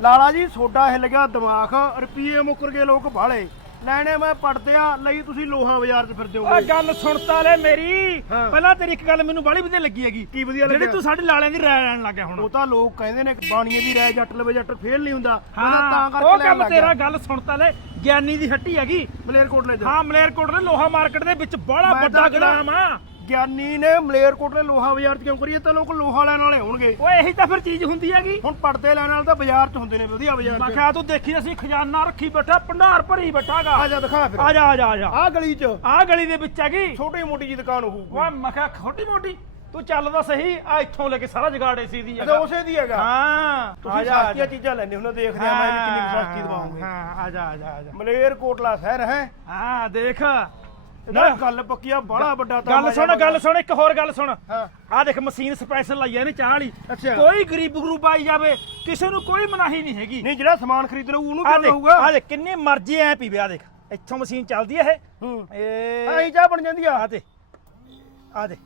Lala ji soda ਹਿੱਲ ਗਿਆ ਦਿਮਾਗ ਰੁਪਏ ਮੁੱਕਰ ਗਏ ਲੋਕ ਭਾਲੇ। ਲੈਣੇ ਮੈਂ ਪੜਦੇ ਆ ਲਈ ਤੁਸੀਂ ਲੋਹਾ ਬਾਜ਼ਾਰ 'ਚ ਫਿਰਦੇ ਹੋ ਗੱਲ ਸੁਣਤਾ ਲੈ ਮੇਰੀ। ਹਾਂ। ਪਹਿਲਾਂ ਤੇਰੀ ਇੱਕ ਗੱਲ ਮੈਨੂੰ ਬਾਲੀ ਵਧੀਆ ਲੱਗੀ ਹੈਗੀ। ਕੀ ਵਧੀਆ ਜਿਹੜੀ ਲੱਗਿਆ? ਤੂੰ ਸਾਡੇ ਲਾਲਿਆਂ ਦੀ ਰਾਇ ਲੈਣ ਲੱਗਿਆ ਹੁਣ। ਉਹ ਤਾਂ ਲੋਕ ਕਹਿੰਦੇ ਨੇ ਕਿ ਬਾਣੀਏ ਦੀ ਰਾਇ ਜੱਟ ਲਵੇ ਜੱਟ ਫੇਲ ਨਹੀਂ ਹੁੰਦਾ। ਮੈਂ ਤਾਂ ਹਾਂ ਤਾਂ ਕਰਕੇ ਉਹ ਲੈਣ ਕੰਮ ਲੱਗ ਤੇਰਾ ਗੱਲ ਸੁਣਤਾ ਲੈ ਗਿਆਨੀ ਦੀ ਹੱਟੀ ਹੈਗੀ। ਮਲੇਰਕੋਟਲੇ 'ਚ ਹਾਂ ਮਲੇਰਕੋਟ ਦੇ ਲੋਹਾ ਮਾਰਕੀਟ ਦੇ ਵਿੱਚ ਬੜਾ ਮੈਂ ਵੱਡਾ ਤਾਂ ਗਦਾਮ ਆ। ਗਿਆਨੀ ਨੇ ਮਲੇਰਕੋਟਲੇ ਲੋਹਾ ਬਾਜ਼ਾਰ 'ਚ ਕਿਉਂ ਕਰੀਏ ਤਾਂ ਲੋਕ ਲੋਹਾ ਲੈਣ ਵਾਲੇ ਹੋਣਗੇ। ਓਏ ਇਹੀ ਤਾਂ ਫਿਰ ਚੀਜ਼ ਹੁੰਦੀ ਹੈਗੀ। ਹੁਣ ਪੜਦੇ ਲੈਣ ਵਾਲੇ ਤਾਂ ਬਾਜ਼ਾਰ 'ਚ ਹੁੰਦੇ ਨੇ ਵਧੀਆ ਬਾਜ਼ਾਰ ਮੈਂ ਕਿਹਾ ਤੂੰ ਦੇਖੀ ਅਸੀਂ ਖਜ਼ਾਨਾ ਰੱਖੀ ਬੈਠਾ ਭੰਡਾਰ ਭਰੀ ਬੈਠਾਗਾ ਆ ਜਾ ਦਿਖਾ ਫਿਰ। ਆ ਜਾ ਆ ਜਾ ਆ ਜਾ। ਆਹ ਗਲੀ 'ਚ। ਆ ਗਲੀ ਦੇ ਵਿੱਚ ਹੈਗੀ। ਛੋਟੀ ਮੋਟੀ ਜੀ ਦੁਕਾਨ ਹੋਊ ਓਏ ਮੈਂ ਕਿਹਾ ਛੋਟੀ ਮੋਟੀ। ਤੂੰ ਚੱਲਦਾ ਸਹੀ ਆ ਇੱਥੋਂ ਲੈ ਕੇ ਸਾਰਾ ਜਗਾੜ ਏਸੀ ਦੀ ਹੈਗਾ। ਉਸੇ ਦੀ ਹੈਗਾ। ਹਾਂ ਤੁਸੀਂ ਸਸਤੀਆਂ ਚੀਜ਼ਾਂ ਲੈਣੇ ਹੁੰਦੇ ਦੇਖਦੇ ਆ ਮੈਂ ਕਿੰਨੀ ਸਸਤੀ ਦਵਾਉਂਗੇ। ਹਾਂ ਆ ਜਾ ਆ ਜਾ ਆ ਜਾ। ਮਲੇਰਕੋਟਲਾ ਸ਼ਹਿਰ ਹੈ। ਹਾਂ ਦੇਖ। ਗੱਲ ਪੱਕੀ ਆ ਬੜਾ ਵੱਡਾ ਤਾਂ ਗੱਲ ਸੁਣ ਗੱਲ ਸੁਣ ਇੱਕ ਹੋਰ ਗੱਲ ਸੁਣ। ਹਾਂ। ਆ ਦੇਖ ਮਸ਼ੀਨ ਸਪੈਸ਼ਲ ਲਾਈ ਆ ਇਹਨੇ ਚਾਹ ਵਾਲੀ। ਅੱਛਾ। ਕੋਈ ਗਰੀਬ ਗਰੂਪ ਆਈ ਜਾਵੇ ਕਿਸੇ ਨੂੰ ਕੋਈ ਮਨਾਹੀ ਨਹੀਂ ਹੈਗੀ। ਨਹੀਂ ਜਿਹੜਾ ਸਮਾਨ ਖਰੀਦ ਲਊ ਉਹਨੂੰ ਆ ਕਿਉਂ ਦੇਖ ਲਊਗਾ ਆ ਦੇਖ ਕਿੰਨੀ ਮਰਜ਼ੀ ਐ ਪੀਵੇ ਆ ਦੇਖ। ਇੱਥੋਂ ਮਸ਼ੀਨ ਚੱਲਦੀ ਐ ਇਹ। ਹੂੰ। ਚਾਹ ਬਣ ਜਾਂਦੀ ਆ। ਆ ਦੇ ਆ ਦੇ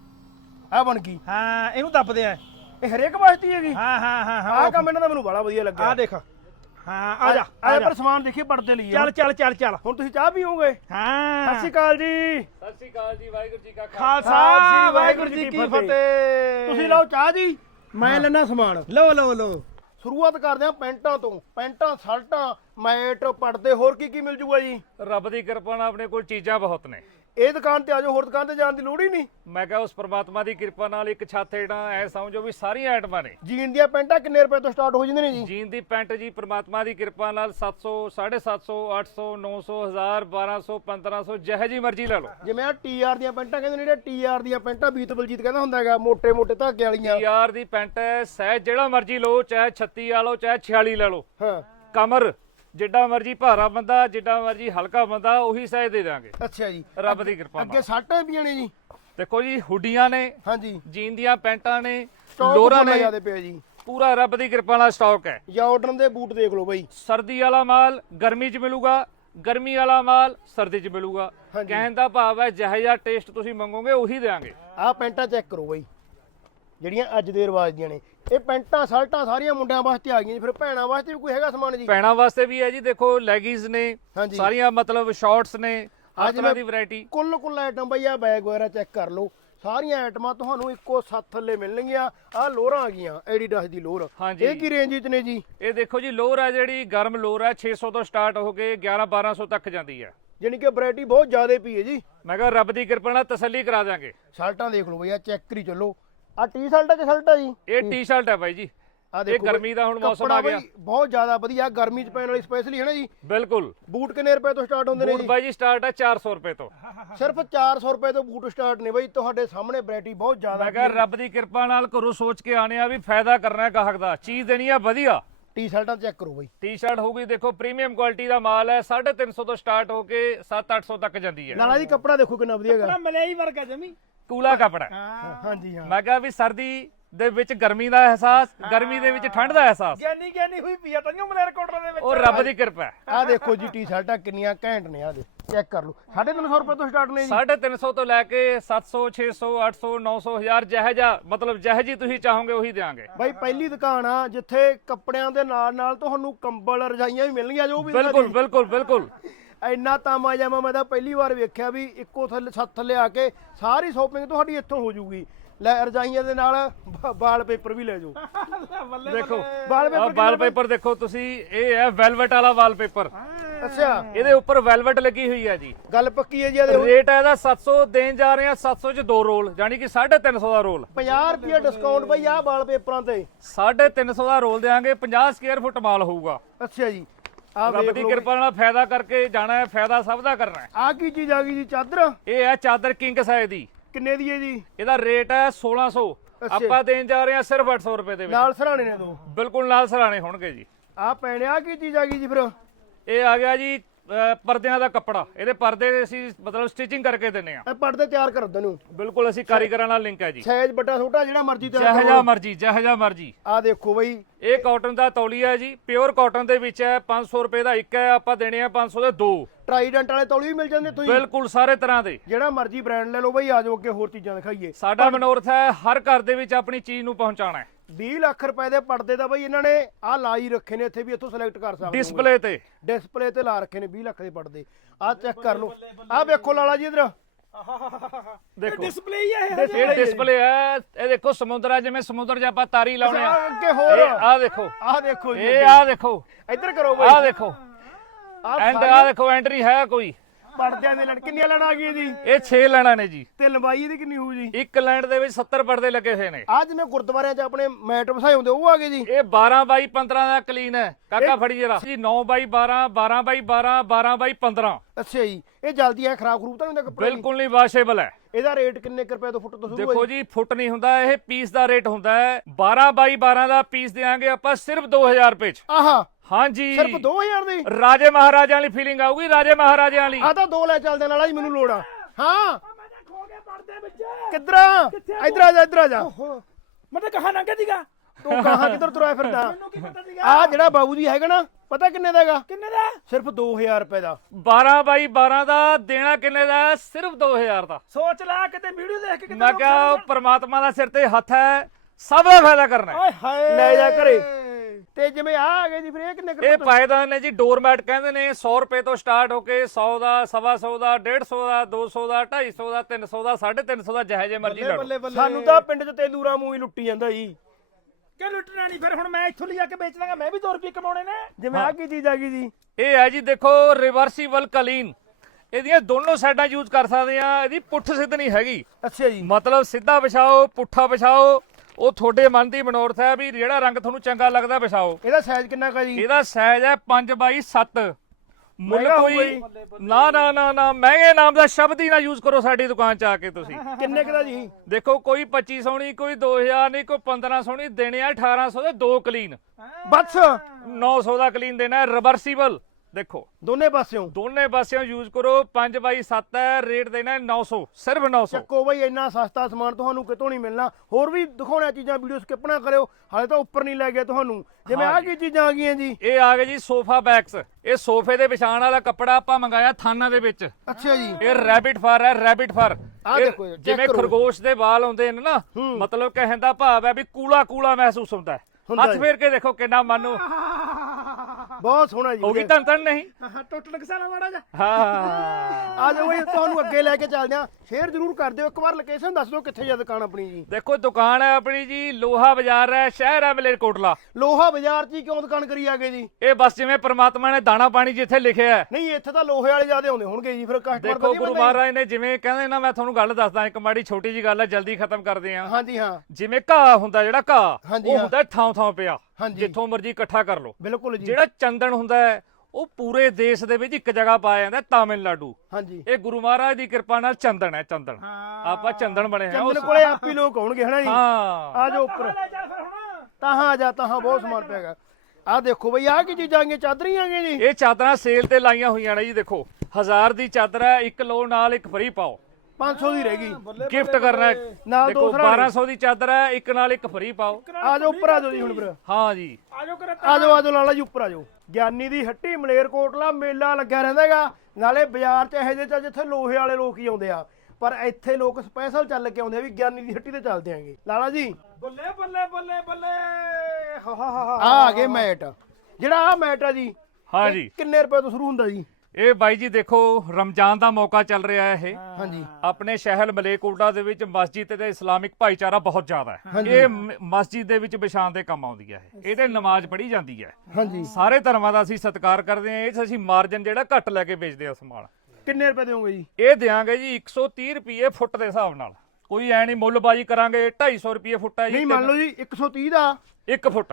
ਆ ਬਣ ਗਈ। ਹਾਂ ਇਹਨੂੰ ਦੱਬਦੇ ਆ। ਇਹ ਹਰੇਕ ਵਾਸਤੇ ਹੈਗੀ। ਹਾਂ ਹਾਂ ਹਾਂ ਆਹ ਕੰਮ ਇਹਨਾਂ ਦਾ ਮੈਨੂੰ ਬੜਾ ਵਧੀਆ ਲੱਗਾ ਆ ਦੇਖ। ਹਾਂ ਆ ਜਾ ਆ ਪਰ ਸਮਾਨ ਦੇਖੀਏ ਪੜਦੇ ਲਈ ਚੱਲ ਚੱਲ ਚੱਲ ਚੱਲ। ਹੁਣ ਤੁਸੀਂ ਚਾਹ ਪੀਓਗੇ? ਹਾਂ। ਸਤਿ ਸ਼੍ਰੀ ਅਕਾਲ ਜੀ। ਸਤਿ ਸ਼੍ਰੀ ਅਕਾਲ ਜੀ ਵਾਹਿਗੁਰੂ ਜੀ ਕਾ ਖਾਲਸਾ। ਖਾਲਸਾ ਵਾਹਿਗੁਰੂ ਜੀ ਕੀ ਫਤਿਹ। ਤੁਸੀਂ ਲਓ ਚਾਹ ਜੀ ਮੈਂ ਲੈਣਾ ਸਮਾਨ। ਲਓ ਲਓ ਲਓ। ਸ਼ੁਰੂਆਤ ਕਰਦੇ ਆ ਪੈਂਟਾਂ ਤੋਂ। ਪੈਂਟਾਂ ਸ਼ਰਟਾਂ ਮੈਟ ਪੜਦੇ ਹੋਰ ਕੀ ਕੀ ਮਿਲ ਜੂਗਾ ਜੀ? ਰੱਬ ਦੀ ਕਿਰਪਾ ਨਾਲ ਆਪਣੇ ਕੋਲ ਚੀਜ਼ਾਂ ਬਹੁਤ ਨੇ। ਇਹ ਦੁਕਾਨ ਤੇ ਆਜੋ ਹੋਰ ਦੁਕਾਨ ਤੇ ਜਾਣ ਦੀ ਲੋੜ ਹੀ ਨਹੀਂ। ਮੈਂ ਕਿਹਾ ਉਸ ਪ੍ਰਮਾਤਮਾ ਦੀ ਕਿਰਪਾ ਨਾਲ ਇੱਕ ਛੱਤ ਹੇਠਾਂ ਐ ਸਮਝੋ ਵੀ ਸਾਰੀਆਂ ਆਈਟਮਾਂ ਨੇ। ਜੀਨ ਦੀਆਂ ਪੈਂਟਾਂ ਕਿੰਨੇ ਰੁਪਏ ਤੋਂ ਸਟਾਰਟ ਹੋ ਜਾਂਦੀਆਂ ਨੇ ਜੀ? ਜੀਨ ਦੀ ਪੈਂਟ ਜੀ ਪ੍ਰਮਾਤਮਾ ਦੀ ਕਿਰਪਾ ਨਾਲ 700 750 800 900 1000 1200 1500 ਜਿਹੇ ਜੀ ਮਰਜ਼ੀ ਲੈ ਲਓ। ਜਿਵੇਂ ਆ ਟੀਆਰ ਦੀਆਂ ਪੈਂਟਾਂ ਕਹਿੰਦੇ ਨੇ ਜਿਹੜੇ ਟੀਆਰ ਦੀਆਂ ਪੈਂਟਾਂ ਬੀਤ ਬਲਜੀਤ ਕਹਿੰਦਾ ਹੁੰਦਾ ਹੈਗਾ ਮੋਟੇ ਮੋਟੇ ਧਾਗੇ ਵਾਲੀਆਂ। ਯਾਰ ਦੀ ਪੈਂਟ ਹੈ ਸਹਿਜ ਜਿਹੜਾ ਮਰਜ਼ੀ ਲਓ ਚਾਹੇ 36 ਆ ਲਓ ਚਾਹੇ 46 ਲੈ ਲਓ। ਹਾਂ। ਕਮਰ ਜਿੱਡਾ ਮਰਜ਼ੀ ਭਾਰਾ ਬੰਦਾ ਜਿੱਡਾ ਮਰਜ਼ੀ ਹਲਕਾ ਬੰਦਾ ਉਹੀ ਸਹਿਜ ਦੇ ਦਾਂਗੇ ਅੱਛਾ ਜੀ। ਰੱਬ ਦੀ ਕਿਰਪਾ ਅੱਗੇ ਨਾਲ ਨੇ ਜੀ। ਦੇਖੋ ਜੀ ਹੁੱਡੀਆਂ ਨੇ ਹਾਂਜੀ। ਜੀਨ ਦੀਆਂ ਪੈਂਟਾਂ ਨੇ ਲੋਰਾਂ ਨੇ। ਜਿਆਦੇ ਪਿਆ ਜੀ। ਪੂਰਾ ਰੱਬ ਦੀ ਕਿਰਪਾ ਨਾਲ ਸਟਾਕ ਹੈ। ਜਾਰਡਨ ਦੇ ਬੂਟ ਦੇਖ ਲਓ ਬਾਈ। ਸਰਦੀ ਵਾਲਾ ਮਾਲ ਗਰਮੀ 'ਚ ਮਿਲੂਗਾ ਗਰਮੀ ਵਾਲਾ ਮਾਲ ਸਰਦੀ 'ਚ ਮਿਲੂਗਾ। ਕਹਿਣ ਦਾ ਭਾਵ ਹੈ ਜਿਹੋ ਜਿਹਾ ਟੇਸਟ ਤੁਸੀਂ ਮੰਗੋਗੇ ਉਹੀ ਦੇਾਂਗੇ ਆਹ ਪੈਂਟਾਂ ਚੈੱਕ ਕਰੋ ਬਾਈ। ਜਿਹੜੀਆਂ ਅੱਜ ਦੇ ਰਿਵਾਜ ਦੀਆਂ ਨੇ। ਇਹ ਪੈਂਟਾਂ ਸ਼ਰਟਾਂ ਸਾਰੀਆਂ ਮੁੰਡਿਆਂ ਵਾਸਤੇ ਆ ਗਈਆਂ ਜੀ। ਫਿਰ ਭੈਣਾਂ ਵਾਸਤੇ ਵੀ ਕੋਈ ਹੈਗਾ ਸਮਾਨ ਜੀ? ਪੈਣਾ ਵਾਸਤੇ ਵੀ ਹੈ ਜੀ। ਦੇਖੋ ਲੈਗਿੰਗਸ ਨੇ ਹਾਂਜੀ। ਸਾਰੀਆਂ ਮਤਲਬ ਸ਼ਾਰਟਸ ਨੇ ਹਰ ਅੱਜ ਤਰ੍ਹਾਂ ਮੈਂ- ਦੀ ਵੈਰਾਈਟੀ ਕੁੱਲ ਕੁੱਲ ਆਈਟਮ ਬਈ ਆ ਬੈਗ ਵਗੈਰਾ ਚੈੱਕ ਕਰ ਲਓ। ਸਾਰੀਆਂ ਆਈਟਮਾਂ ਤੁਹਾਨੂੰ ਇੱਕੋ ਸੱਤ ਥੱਲੇ ਮਿਲਣਗੀਆਂ। ਆਹ ਲੋਰਾਂ ਆ ਗਈਆਂ ਐਡੀਡਾਸ ਦੀ ਲੋਰ। ਹਾਂਜੀ। ਇਹ ਕੀ ਰੇਂਜ ਵਿੱਚ ਨੇ ਜੀ? ਇਹ ਦੇਖੋ ਜੀ ਲੋਰ ਹੈ ਜਿਹੜੀ ਗਰਮ ਲੋਰ ਹੈ 600 ਤੋਂ ਸਟਾਰਟ ਹੋ ਕੇ 11 1200 ਤੱਕ ਜਾਂਦੀ ਹੈ ਜਾਣੀ ਕਿ ਵੈਰਾਈਟੀ ਬਹੁਤ ਜ਼ਿਆਦਾ ਪਈ ਹੈ ਜੀ। ਮੈਂ ਕਿਹਾ ਰੱਬ ਦੀ ਕਿਰਪਾ ਨਾਲ ਤਸੱਲੀ ਕਰਾ ਦਾਂਗੇ ਸ਼ਰਟਾਂ ਦੇਖ ਲਓ ਬਈ ਆ ਚੈੱਕ ਕਰੀ ਚੱਲੋ। ਆ ਟੀ ਸ਼ਰਟ ਆ ਕਿ ਸ਼ਰਟ ਆ ਜੀ? ਇਹ ਟੀ-ਸ਼ਰਟ ਹੈ ਬਾਈ ਜੀ। ਆ ਇਹ ਦੇਖੋ ਗਰਮੀ ਦਾ ਹੁਣ ਮੌਸਮ ਕੱਪੜਾ ਆ ਗਿਆ। ਬਹੁਤ ਜ਼ਿਆਦਾ ਵਧੀਆ ਗਰਮੀ ਚ ਪੈਣ ਵਾਲੀ ਸਪੈਸ਼ਲੀ ਹੈ ਨਾ ਜੀ। ਬਿਲਕੁਲ। ਬੂਟ ਕਿੰਨੇ ਰੁਪਏ ਤੋਂ ਸਟਾਰਟ ਹੁੰਦੇ ਨੇ ਬੂਟ ਜੀ? ਬਾਈ ਜੀ ਸਟਾਰਟ ਹੈ 400 ਰੁਪਏ ਤੋਂ। ਸਿਰਫ 400 ਰੁਪਏ ਤੋਂ ਬੂਟ ਸਟਾਰਟ ਨੇ ਬਈ ਤੁਹਾਡੇ ਸਾਹਮਣੇ ਵੈਰਾਈਟੀ ਬਹੁਤ ਜ਼ਿਆਦਾ ਮੈਂ ਕਿਹਾ ਰੱਬ ਦੀ ਕਿਰਪਾ ਨਾਲ ਘਰੋਂ ਸੋਚ ਕੇ ਆਣੇ ਆ ਵੀ ਫਾਇਦਾ ਕਰਨਾ ਹੈ ਗਾਹਕ ਦਾ। ਚੀਜ਼ ਦੇਣੀ ਆ ਵਧੀਆ। ਟੀ ਸ਼ਰਟਾਂ ਚੈੱਕ ਕਰੋ ਬਈ। ਟੀ-ਸ਼ਰਟ ਹੋਊਗੀ ਦੇਖੋ ਪ੍ਰੀਮੀਅਮ ਕੁਆਲਿਟੀ ਦਾ ਮਾਲ ਹੈ 350 ਤੋਂ ਸਟਾਰਟ ਹੋ ਕੇ 7-800 ਤੱਕ ਜਾਂਦੀ ਹੈ। ਲਾਲਾ ਜੀ ਕੱਪੜਾ ਦੇਖੋ ਕਿੰਨਾ ਵਧੀਆ ਹੈਗਾ। ਮਲਿਆਈ ਵਰਗਾ ਜਮੀ। ਕੂਲਾ ਕੱਪੜਾ। ਹੈ। ਹਾਂਜੀ ਹਾਂ। ਮੈਂ ਕਿਹਾ ਵੀ ਸਰਦੀ ਦੇ ਵਿੱਚ ਗਰਮੀ ਦਾ ਅਹਿਸਾਸ ਗਰਮੀ ਦੇ ਵਿੱਚ ਠੰਡ ਦਾ ਅਹਿਸਾਸ। ਗਿਆਨੀ ਗਿਆਨੀ ਹੋਈ ਪਈ ਆ ਤੈਨੂੰ ਮਲੇਰਕੋਟਲਾ ਦੇ ਵਿੱਚ। ਉਹ ਰੱਬ ਦੀ ਕਿਰਪਾ ਹੈ। ਆਹ ਦੇਖੋ ਜੀ ਟੀ ਸ਼ਰਟਾਂ ਕਿੰਨੀਆਂ ਘੈਂਟ ਨੇ ਆਹ ਦੇ ਚੈੱਕ ਕਰ ਲਓ। 350 ਰੁਪਏ ਤੋਂ ਸਟਾਰਟ ਨੇ ਜੀ। 350 ਤੋਂ ਲੈ ਕੇ 700 600 800 900 1000 ਜਿਹੋ ਜਿਹਾ ਮਤਲਬ ਜਿਹੋ ਜੀ ਤੁਸੀਂ ਚਾਹੋਗੇ ਉਹੀ ਦੇਾਂਗੇ ਬਾਈ ਪਹਿਲੀ ਦੁਕਾਨ ਆ ਜਿੱਥੇ ਕੱਪੜਿਆਂ ਦੇ ਨਾਲ ਨਾਲ ਤੁਹਾਨੂੰ ਕੰਬਲ ਰਜਾਈਆਂ ਵੀ ਮਿਲਣਗੀਆਂ ਜੋ ਵੀ ਬਿਲਕੁਲ ਬਿਲਕੁਲ ਬਿਲਕੁਲ। ਇੰਨਾ ਤਾਮਾ ਜਾਮਾ ਮੈਂ ਤਾਂ ਪਹਿਲੀ ਵਾਰ ਵੇਖਿਆ ਵੀ ਇੱਕੋ ਥੱਲੇ ਸੱਤ ਥੱਲੇ ਆ ਕੇ ਸਾਰੀ ਸ਼ੋਪਿੰਗ ਤੁਹਾਡੀ ਇੱਥੋਂ ਹੋ ਜਾਊਗੀ। ਲੈ ਰਜਾਈਆਂ ਦੇ ਨਾਲ ਵਾਲ ਪੇਪਰ ਵੀ ਲੈ ਜਾਓ। ਦੇਖੋ ਵਾਲ ਆਹ ਵਾਲਪੇਪਰ ਦੇਖੋ ਤੁਸੀਂ ਇਹ ਹੈ ਵੈਲਵਟ ਵਾਲਾ ਵਾਲਪੇਪਰ ਅੱਛਾ। ਇਹਦੇ ਉੱਪਰ ਵੈਲਵਟ ਲੱਗੀ ਹੋਈ ਹੈ ਜੀ। ਗੱਲ ਪੱਕੀ ਹੈ ਜੀ ਇਹਦੇ ਰੇਟ ਹੈ ਇਹਦਾ 700 ਦੇਣ ਜਾ ਰਹੇ ਆ 700 ਚ ਦੋ ਰੋਲ ਯਾਨੀ ਕਿ 350 ਦਾ ਰੋਲ। 50 ਰੁਪਏ ਡਿਸਕਾਊਂਟ ਬਈ ਆਹ ਵਾਲ ਪੇਪਰਾਂ ਤੇ 350 ਦਾ ਰੋਲ ਦੇਾਂਗੇ 50 ਸਕੁਅਰ ਫੁੱਟ ਮਾਲ ਹੋਊਗਾ। ਅੱਛਾ ਜੀ। ਆ ਰੱਬ ਦੀ ਕਿਰਪਾ ਨਾਲ ਫਾਇਦਾ ਕਰਕੇ ਜਾਣਾ ਹੈ ਫਾਇਦਾ ਸਭ ਦਾ ਕਰਨਾ ਹੈ। ਆ ਕੀ ਚੀਜ਼ ਆ ਗਈ ਜੀ ਚਾਦਰ? ਇਹ ਹੈ ਚਾਦਰ ਕਿੰਗ ਸਾਈਜ਼ ਦੀ। ਕਿੰਨੇ ਦੀ ਹੈ ਜੀ? ਇਹਦਾ ਰੇਟ ਹੈ 1600 ਆਪਾਂ ਦੇਣ ਜਾ ਰਹੇ ਹਾਂ ਸਿਰਫ 800 ਰੁਪਏ ਦੇ ਵਿੱਚ। ਨਾਲ ਸਰਾਣੇ ਨੇ ਦੋ। ਬਿਲਕੁਲ ਨਾਲ ਸਰਾਣੇ ਹੋਣਗੇ ਜੀ। ਆ ਪੈਣੇ ਆ ਕੀ ਚੀਜ਼ ਆ ਗਈ ਜੀ ਫਿਰ? ਇਹ ਆ ਗਿਆ ਜੀ ਅਹ ਪਰਦਿਆਂ ਦਾ ਕੱਪੜਾ। ਇਹਦੇ ਪਰਦੇ ਅਸੀਂ ਮਤਲਬ ਸਟਿਚਿੰਗ ਕਰਕੇ ਦਿੰਨੇ ਆ। ਇਹ ਪਰਦੇ ਤਿਆਰ ਕਰ ਨੂੰ ਬਿਲਕੁਲ ਅਸੀਂ ਕਾਰੀਗਰਾਂ ਨਾਲ ਲਿੰਕ ਹੈ ਜੀ। ਸਾਈਜ਼ ਵੱਡਾ ਛੋਟਾ ਜਿਹੜਾ ਮਰਜ਼ੀ ਤਿਆਰ ਜਿਹੋ ਕਰੋ। ਜਿਹਾ ਮਰਜ਼ੀ ਜਿਹੋ ਜਿਹਾ ਮਰਜ਼ੀ। ਆ ਦੇਖੋ ਬਈ। ਇਹ ਕਾਟਨ ਦਾ ਤੌਲੀਆ ਹੈ ਜੀ। ਪਿਓਰ ਕਾਟਨ ਦੇ ਵਿੱਚ ਹੈ 500 ਰੁਪਏ ਦਾ ਇੱਕ ਹੈ ਆਪਾਂ ਦੇਣੇ ਆ 500 ਦੇ ਦੋ। ਟਰਾਈਡੈਂਟ ਵਾਲੇ ਤੌਲੀ ਵੀ ਮਿਲ ਜਾਂਦੇ ਤੁਸੀਂ। ਬਿਲਕੁਲ ਸਾਰੇ ਤਰ੍ਹਾਂ ਦੇ। ਜਿਹੜਾ ਮਰਜ਼ੀ ਬ੍ਰਾਂਡ ਲੈ ਲਓ ਬਈ ਆ ਜਾਓ ਅੱਗੇ ਹੋਰ ਚੀਜ਼ਾਂ ਦਿਖਾਈਏ। ਸਾਡਾ ਮਨੋਰਥ ਹੈ ਹਰ ਘਰ ਦੇ ਵਿੱਚ ਆਪਣੀ ਚੀਜ਼ ਨੂੰ ਪਹੁੰਚਾਉਣਾ ਹੈ। 20 ਲੱਖ ਰੁਪਏ ਦੇ ਪਰਦੇ ਦਾ ਬਈ ਇਹਨਾਂ ਨੇ ਆ ਲਾਈ ਰੱਖੇ ਨੇ ਇੱਥੇ ਵੀ ਇੱਥੋਂ ਸਿਲੈਕਟ ਕਰ ਸਕਦੇ ਹੋ ਡਿਸਪਲੇ ਤੇ। ਡਿਸਪਲੇ ਤੇ ਲਾ ਰੱਖੇ ਨੇ 20 ਲੱਖ ਦੇ ਪਰਦੇ। ਆ ਚੈੱਕ ਕਰ ਲਓ। ਆ ਵੇਖੋ ਲਾਲਾ ਜੀ ਇਧਰ। ਦੇਖੋ। ਡਿਸਪਲੇ ਹੀ ਹੈ ਇਹ ਡਿਸਪਲੇ ਹੈ ਇਹ ਦੇਖੋ ਸਮੁੰਦਰ ਆ ਜਿਵੇਂ ਸਮੁੰਦਰ 'ਚ ਆਪਾਂ ਤਾਰੀ ਲਾਉਣੇ ਆ। ਅੱਗੇ ਹੋਰ। ਇਹ ਆ ਦੇਖੋ। ਆ ਦੇਖੋ ਜੀ ਇਹ ਆ ਦੇਖੋ। ਇੱਧਰ ਕਰੋ ਆ ਬਈ ਦੇਖੋ। ਆ ਐਂਡ ਆ ਦੇਖੋ ਐਂਟਰੀ ਹੈ ਕੋਈ। ਪਰਦਿਆਂ ਦੇ ਲੜ ਕਿੰਨੀਆਂ ਲੜ ਆ ਗਈਆਂ ਜੀ? ਇਹ 6 ਲੈਣਾ ਨੇ ਜੀ। ਤੇ ਲੰਬਾਈ ਇਹਦੀ ਕਿੰਨੀ ਹੋਊ ਜੀ? ਇੱਕ ਲੈਂਡ ਦੇ ਵਿੱਚ 70 ਪਰਦੇ ਲੱਗੇ ਹੋਏ ਨੇ। ਆ ਜਿਵੇਂ ਗੁਰਦੁਆਰਿਆਂ 'ਚ ਆਪਣੇ ਮੈਟ ਵਸਾਏ ਹੁੰਦੇ ਉਹ ਆ ਗਏ ਜੀ? ਇਹ 12 ਬਾਈ 15 ਦਾ ਕਲੀਨ ਹੈ। ਕਾਕਾ ਫੜੀ ਜਰਾ। ਜੀ 9 ਬਾਈ 12 12 ਬਾਈ 12 12 ਬਾਈ 15 ਅੱਛਾ ਜੀ ਇਹ ਜਲਦੀ ਹੈ ਖਰਾਬ ਖਰੂਬ ਤਾਂ ਨਹੀਂ ਹੁੰਦਾ ਕੱਪੜੇ? ਬਿਲਕੁਲ ਨਹੀਂ ਵਾਸ਼ੇਬਲ ਹੈ। ਇਹਦਾ ਰੇਟ ਕਿੰਨੇ ਕੁ ਰੁਪਏ ਤੋਂ ਫੁੱਟ ਤੋਂ ਸ਼ੁਰੂ ਦੇਖੋ ਜੀ ਫੁੱਟ ਨਹੀਂ ਹੁੰਦਾ ਇਹ ਪੀਸ ਦਾ ਰੇਟ ਹੁੰਦਾ ਹੈ। 12 ਬਾਈ 12 ਦਾ ਪੀਸ ਦੇਾਂਗੇ ਆਪਾਂ ਸਿਰਫ 2000 ਰੁਪਏ ਚ। ਆਹਾ ਹਾਂਜੀ। ਸਿਰਫ 2000 ਦੀ। ਰਾਜੇ ਮਹਾਰਾਜਿਆਂ ਵਾਲੀ ਫੀਲਿੰਗ ਆਊਗੀ ਰਾਜੇ ਮਹਾਰਾਜਿਆਂ ਵਾਲੀ ਆ ਤਾਂ ਦੋ ਲੈ ਚੱਲਦੇ ਨਾਲ ਜੀ ਮੈਨੂੰ ਲੋੜ ਆ। ਹਾਂ। ਮੈਂ ਤਾਂ ਖੋ ਕੇ ਪੜਦੇ ਵਿੱਚ। ਕਿੱਧਰ ਆ? ਇੱਧਰ ਆ ਜਾ ਇੱਧਰ ਆ ਜਾ। ਮੈਂ ਤਾਂ ਕਹਾ ਨੰਗੇ ਦੀਗਾ ਤੂੰ ਕਹਾਂ ਕਿੱਧਰ ਤੁਰਿਆ ਫਿਰਦਾ? ਮੈਨੂੰ ਕੀ ਪਤਾ ਸੀਗਾ? ਆ ਜਿਹੜਾ ਬਾਬੂ ਜੀ ਹੈਗਾ ਨਾ ਪਤਾ ਕਿੰਨੇ ਦਾ ਹੈਗਾ? ਕਿੰਨੇ ਦਾ? ਸਿਰਫ 2000 ਰੁਪਏ ਦਾ। 12 ਬਾਈ 12 ਦਾ ਦੇਣਾ ਕਿੰਨੇ ਦਾ? ਹੈ? ਸਿਰਫ 2000 ਦਾ। ਸੋਚ ਲਾ ਕਿਤੇ ਵੀਡੀਓ ਦੇਖ ਕੇ ਕਿਤੇ ਮੈਂ ਕਿਹਾ ਉਹ ਪ੍ਰਮਾਤਮਾ ਦਾ ਸਿਰ ਤੇ ਹੱਥ ਹੈ ਸਭ ਦਾ ਫਾਇਦਾ ਕਰਨਾ ਹੈ। ਓਏ ਹਾਏ। ਲੈ ਜਾ ਘਰੇ। ਤੇ ਜਿਵੇਂ ਆ ਆ ਗਏ ਜੀ ਫਿਰ ਇਹ ਕਿੰਨੇ ਇਹ ਪਾਇਦਾਨ ਨੇ ਜੀ ਡੋਰਮੈਟ ਕਹਿੰਦੇ ਨੇ 100 ਰੁਪਏ ਤੋਂ ਸਟਾਰਟ ਹੋ ਕੇ 100 ਦਾ 125 ਦਾ 150 ਦਾ 200 ਦਾ 250 ਦਾ 300 ਦਾ 350 ਦਾ ਜਿਹੇ ਜੇ ਮਰਜ਼ੀ ਲੜੋ। ਬੱਲੇ ਸਾਨੂੰ ਤਾਂ ਪਿੰਡ 'ਚ ਤੇਲੂਰਾ ਮੂੰਹ ਹੀ ਲੁੱਟੀ ਜਾਂਦਾ ਜੀ। ਕਿ ਲੁੱਟਣਾ ਨਹੀਂ? ਫਿਰ ਹੁਣ ਮੈਂ ਇੱਥੋਂ ਲਿਜਾ ਕੇ ਵੇਚ ਦਾਂਗਾ ਮੈਂ ਵੀ 2 ਰੁਪਏ ਕਮਾਉਣੇ ਨੇ। ਜਿਵੇਂ ਆ ਕੀ ਚੀਜ਼ ਆ ਗਈ ਜੀ? ਇਹ ਹੈ ਜੀ ਦੇਖੋ ਰਿਵਰਸੀਬਲ ਕਲੀਨ। ਇਹਦੀਆਂ ਦੋਨੋਂ ਸਾਈਡਾਂ ਯੂਜ਼ ਕਰ ਸਕਦੇ ਆ ਇਹਦੀ ਪੁੱਠ ਸਿੱਧ ਨਹੀਂ ਹੈਗੀ। ਅੱਛਾ ਜੀ। ਮਤਲਬ ਸਿੱਧਾ ਵਿਛਾਓ ਪੁੱਠਾ ਵਿਛਾਓ ਉਹ ਤੁਹਾਡੇ ਮਨ ਦੀ ਮਨੋਰਥ ਹੈ ਵੀ ਜਿਹੜਾ ਰੰਗ ਤੁਹਾਨੂੰ ਚੰਗਾ ਲੱਗਦਾ ਵਿਛਾਓ। ਇਹਦਾ ਸਾਈਜ਼ ਕਿੰਨਾ ਕਾ ਜੀ? ਇਹਦਾ ਸਾਈਜ਼ ਹੈ 5 ਬਾਈ 7 ਮੁੱਲ ਮਹਿੰਗਾ ਕੋਈ ਨਾ ਨਾ ਨਾ ਨਾ ਮਹਿੰਗੇ ਨਾਮ ਦਾ ਸ਼ਬਦ ਹੀ ਨਾ ਯੂਜ਼ ਕਰੋ ਸਾਡੀ ਦੁਕਾਨ 'ਚ ਆ ਕੇ ਤੁਸੀਂ। ਕਿੰਨੇ ਕੁ ਦਾ ਜੀ? ਦੇਖੋ ਕੋਈ 2500 ਨਹੀਂ ਕੋਈ 2000 ਨਹੀਂ ਕੋਈ 1500 ਨਹੀਂ ਦੇਣੇ ਆ 1800 ਦੇ ਦੋ ਕਲੀਨ ਬਸ। 900 ਦਾ ਕਲੀਨ ਦੇਣਾ ਰਿਵਰਸੀਬਲ ਦੇਖੋ। ਦੋਨੇ ਪਾਸਿਓਂ। ਦੋਨੇ ਪਾਸਿਓਂ ਯੂਜ਼ ਕਰੋ 5 ਬਾਈ 7 ਹੈ ਰੇਟ ਦੇਣਾ ਹੈ 900 ਸਿਰਫ 900 ਚੱਕੋ ਬਈ ਇੰਨਾ ਸਸਤਾ ਸਮਾਨ ਤੁਹਾਨੂੰ ਕਿਤੋਂ ਨਹੀਂ ਮਿਲਣਾ। ਹੋਰ ਵੀ ਦਿਖਾਉਣਾ ਚੀਜ਼ਾਂ ਵੀਡੀਓ ਸਕਿਪ ਨਾ ਕਰਿਓ। ਹਾਲੇ ਤਾਂ ਉੱਪਰ ਨਹੀਂ ਲੈ ਗਿਆ ਤੁਹਾਨੂੰ। ਜਿਵੇਂ ਆ ਕੀ ਚੀਜ਼ਾਂ ਆ ਗਈਆਂ ਜੀ? ਇਹ ਆ ਗਏ ਜੀ ਸੋਫਾ ਬੈਗਸ ਇਹ ਸੋਫੇ ਦੇ ਵਿਛਾਣ ਵਾਲਾ ਕੱਪੜਾ ਆਪਾਂ ਮੰਗਾਇਆ ਥਾਨਾ ਦੇ ਵਿੱਚ। ਅੱਛਾ ਜੀ। ਇਹ ਰੈਬਿਟ ਫਰ ਹੈ ਰੈਬਿਟ ਫਰ ਆਹ ਜਿਵੇਂ। ਖਰਗੋਸ਼ ਦੇ ਵਾਲ ਆਉਂਦੇ ਨੇ ਨਾ ਮਤਲਬ ਕਹਿਣ ਦਾ ਭਾਵ ਹੈ ਵੀ ਕੂਲਾ ਕੂਲਾ ਮਹਿਸੂਸ ਹੁੰਦਾ ਹੈ। ਹੁੰਦਾ ਹੱਥ। ਫੇਰ ਕੇ ਦੇਖੋ ਕਿੰਨਾ ਮਨ ਨੂੰ ਬਹੁਤ ਸੋਹਣਾ ਜੀ ਹੋ ਗਈ ਤਨ ਤਨ ਨਹੀਂ? ਆਹ ਟੁੱਟ ਲਕਸਾਲਾ ਮਾੜਾ ਜਾ ਹਾਂ। ਆ ਜਾਓ ਬਈ ਤੁਹਾਨੂੰ ਅੱਗੇ ਲੈ ਕੇ ਚੱਲਦੇ ਆ ਸ਼ੇਅਰ ਜ਼ਰੂਰ ਕਰ ਦਿਓ। ਇੱਕ ਵਾਰ ਲੋਕੇਸ਼ਨ ਦੱਸ ਦਿਓ ਕਿੱਥੇ ਜਾ ਦੁਕਾਨ ਆਪਣੀ ਜੀ। ਦੇਖੋ ਦੁਕਾਨ ਹੈ ਆਪਣੀ ਜੀ ਲੋਹਾ ਬਾਜ਼ਾਰ ਹੈ ਸ਼ਹਿਰ ਹੈ ਮਲੇਰਕੋਟਲਾ ਲੋਹਾ ਬਾਜ਼ਾਰ 'ਚ ਹੀ ਕਿਉਂ ਦੁਕਾਨ ਕਰੀ ਆ ਗਏ ਜੀ? ਇਹ ਬਸ ਜਿਵੇਂ ਪ੍ਰਮਾਤਮਾ ਨੇ ਦਾਣਾ ਪਾਣੀ ਜਿੱਥੇ ਲਿਖਿਆ ਹੈ। ਨਹੀਂ ਇੱਥੇ ਤਾਂ ਲੋਹੇ ਵਾਲੇ ਜ਼ਿਆਦੇ ਆਉਂਦੇ ਹੋਣਗੇ ਜੀ ਫਿਰ ਕਸਟਮਰ ਦੇਖੋ ਗੁਰੂ ਮਹਾਰਾਜ ਨੇ ਜਿਵੇਂ ਕਹਿੰਦੇ ਨਾ ਮੈਂ ਤੁਹਾਨੂੰ ਗੱਲ ਦੱਸਦਾ ਇੱਕ ਮਾੜੀ ਛੋਟੀ ਜੀ ਗੱਲ ਹੈ ਜਲਦੀ ਖਤਮ ਕਰਦੇ ਆ ਹਾਂਜੀ ਹਾਂ। ਜਿਵੇਂ ਘਾਹ ਹੁੰਦਾ ਜਿਹੜਾ ਘਾਹ ਹਾਂਜੀ, ਉਹ ਹਾਂ। ਹੁੰਦਾ ਥਾਂ ਥਾਂ ਪਿਆ। ਹਾਂਜੀ। ਜਿੱਥੋਂ ਮਰਜ਼ੀ ਇਕੱਠਾ ਕਰ ਲਓ। ਬਿਲਕੁਲ ਜੀ। ਜਿਹੜਾ ਚੰਦਨ ਹੁੰਦਾ ਹੈ ਉਹ ਪੂਰੇ ਦੇਸ਼ ਦੇ ਵਿੱਚ ਇੱਕ ਜਗ੍ਹਾ ਪਾਇਆ ਜਾਂਦਾ ਹੈ, ਤਾਮਿਲਨਾਡੂ। ਹਾਂਜੀ। ਇਹ ਗੁਰੂ ਮਹਾਰਾਜ ਦੀ ਕਿਰਪਾ ਨਾਲ ਚੰਦਨ ਹੈ ਚੰਦਨ। ਆਪਾਂ ਚੰਦਨ ਬਣੇ ਹਾਂ ਚੰਦਨ ਉਸ- ਕੋਲੇ ਆਪ ਹੀ ਲੋਕ ਹੋਣਗੇ ਹਨਾ ਜੀ? ਹਾਂ। ਆ ਜਾਓ ਉੱਪਰ। ਤਾਂ ਹਾਂ ਜਾ ਤਾਂ ਹਾਂ ਬਹੁਤ ਸਮਾਨ ਪਿਆਗਾ ਆ ਦੇਖੋ ਬਈ ਆ ਕੀ ਚੀਜ਼ਾਂ ਆ ਗਈਆਂ ਚਾਦਰੀਆਂ ਆ ਗਈਆਂ ਜੀ? ਇਹ ਚਾਦਰਾਂ ਸੇਲ ਤੇ ਲਾਈਆਂ ਹੋਈਆਂ ਨੇ ਜੀ ਦੇਖੋ। ਹਜ਼ਾਰ ਦੀ ਚਾਦਰ ਹੈ ਇੱਕ ਲੋ ਨਾਲ ਇੱਕ ਫ੍ਰੀ ਪਾਓ। 500 ਦੀ ਰਹਿ ਗਈ। ਗਿਫਟ ਕਰਨਾ। ਹੈ ਨਾਲ ਦੇਖੋ ਦੋ ਸਰਾਣੇ। 1200 ਦੀ ਚਾਦਰ ਹੈ ਇੱਕ ਨਾਲ ਇੱਕ ਫ੍ਰੀ ਪਾਓ। ਆ ਜਾਓ ਉੱਪਰ ਆ ਜਾਓ ਜੀ ਹੁਣ ਫਿਰ। ਹਾਂ ਜੀ। ਆ ਜਾਓ ਕਰ ਆ ਜਾਓ ਆ ਜਾਓ ਲਾਲਾ ਜੀ ਉੱਪਰ ਆ ਜਾਓ ਗਿਆਨੀ ਦੀ ਹੱਟੀ ਮਲੇਰਕੋਟਲਾ ਮੇਲਾ ਲੱਗਿਆ ਰਹਿੰਦਾ ਹੈਗਾ ਨਾਲੇ ਬਾਜ਼ਾਰ 'ਚ ਇਹੋ ਜਿਹੇ ਚ ਜਿੱਥੇ ਲੋਹੇ ਵਾਲੇ ਲੋਕ ਹੀ ਆਉਂਦੇ ਆ। ਪਰ ਇੱਥੇ ਲੋਕ ਸਪੈਸ਼ਲ ਚੱਲ ਕੇ ਆਉਂਦੇ ਆ ਵੀ ਗਿਆਨੀ ਦੀ ਹੱਟੀ ਤੇ ਚੱਲਦੇ ਆਂਗੇ। ਲਾਲਾ ਜੀ। ਬੱਲੇ ਬੱਲੇ ਬੱਲੇ ਬੱਲੇ। ਹਾ ਹਾ ਹਾ ਆ ਆ ਗਏ ਮੈਟ। ਜਿਹੜਾ ਆ ਮੈਟ ਆ ਜੀ ਹਾਂ ਜੀ। ਕਿੰਨੇ ਰੁਪਏ ਤੋਂ ਸ਼ੁਰੂ ਹੁੰਦਾ ਜੀ? ਇਹ ਬਾਈ ਜੀ ਦੇਖੋ ਰਮਜ਼ਾਨ ਦਾ ਮੌਕਾ ਚੱਲ ਰਿਹਾ ਹੈ ਇਹ। ਹਾਂਜੀ। ਆਪਣੇ ਸ਼ਹਿਰ ਮਲੇਕੋਟਲਾ ਦੇ ਵਿੱਚ ਮਸਜਿਦ ਤੇ ਇਸਲਾਮਿਕ ਭਾਈਚਾਰਾ ਬਹੁਤ ਜ਼ਿਆਦਾ ਹੈ। ਇਹ ਮਸਜਿਦ ਦੇ ਵਿੱਚ ਵਿਛਾਣ ਦੇ ਕੰਮ ਆਉਂਦੀ ਹੈ ਇਹ। ਇਹਦੇ ਨਮਾਜ਼ ਪੜ੍ਹੀ ਜਾਂਦੀ ਹੈ। ਹਾਂਜੀ। ਸਾਰੇ ਧਰਮਾਂ ਦਾ ਅਸੀਂ ਸਤਿਕਾਰ ਕਰਦੇ ਹਾਂ। ਇਹ ਅਸੀਂ ਮਾਰਜਨ ਜਿਹੜਾ ਘੱਟ ਲੈ ਕੇ ਵੇਚਦੇ ਆ ਸਮਾਨ। ਕਿੰਨੇ ਰੁਪਏ ਦੇਵੋਗੇ ਜੀ? ਇਹ ਦਿਆਂਗੇ ਜੀ 130 ਰੁਪਏ ਫੁੱਟ ਦੇ ਹਿਸਾਬ ਨਾਲ। ਕੋਈ ਐ ਨਹੀਂ ਮੁੱਲਬਾਜੀ ਕਰਾਂਗੇ 250 ਰੁਪਏ ਫੁੱਟ ਹੈ ਜੀ ਨਹੀਂ ਮੰਨ ਲਓ ਜੀ 130 ਦਾ। 1 ਫੁੱਟ।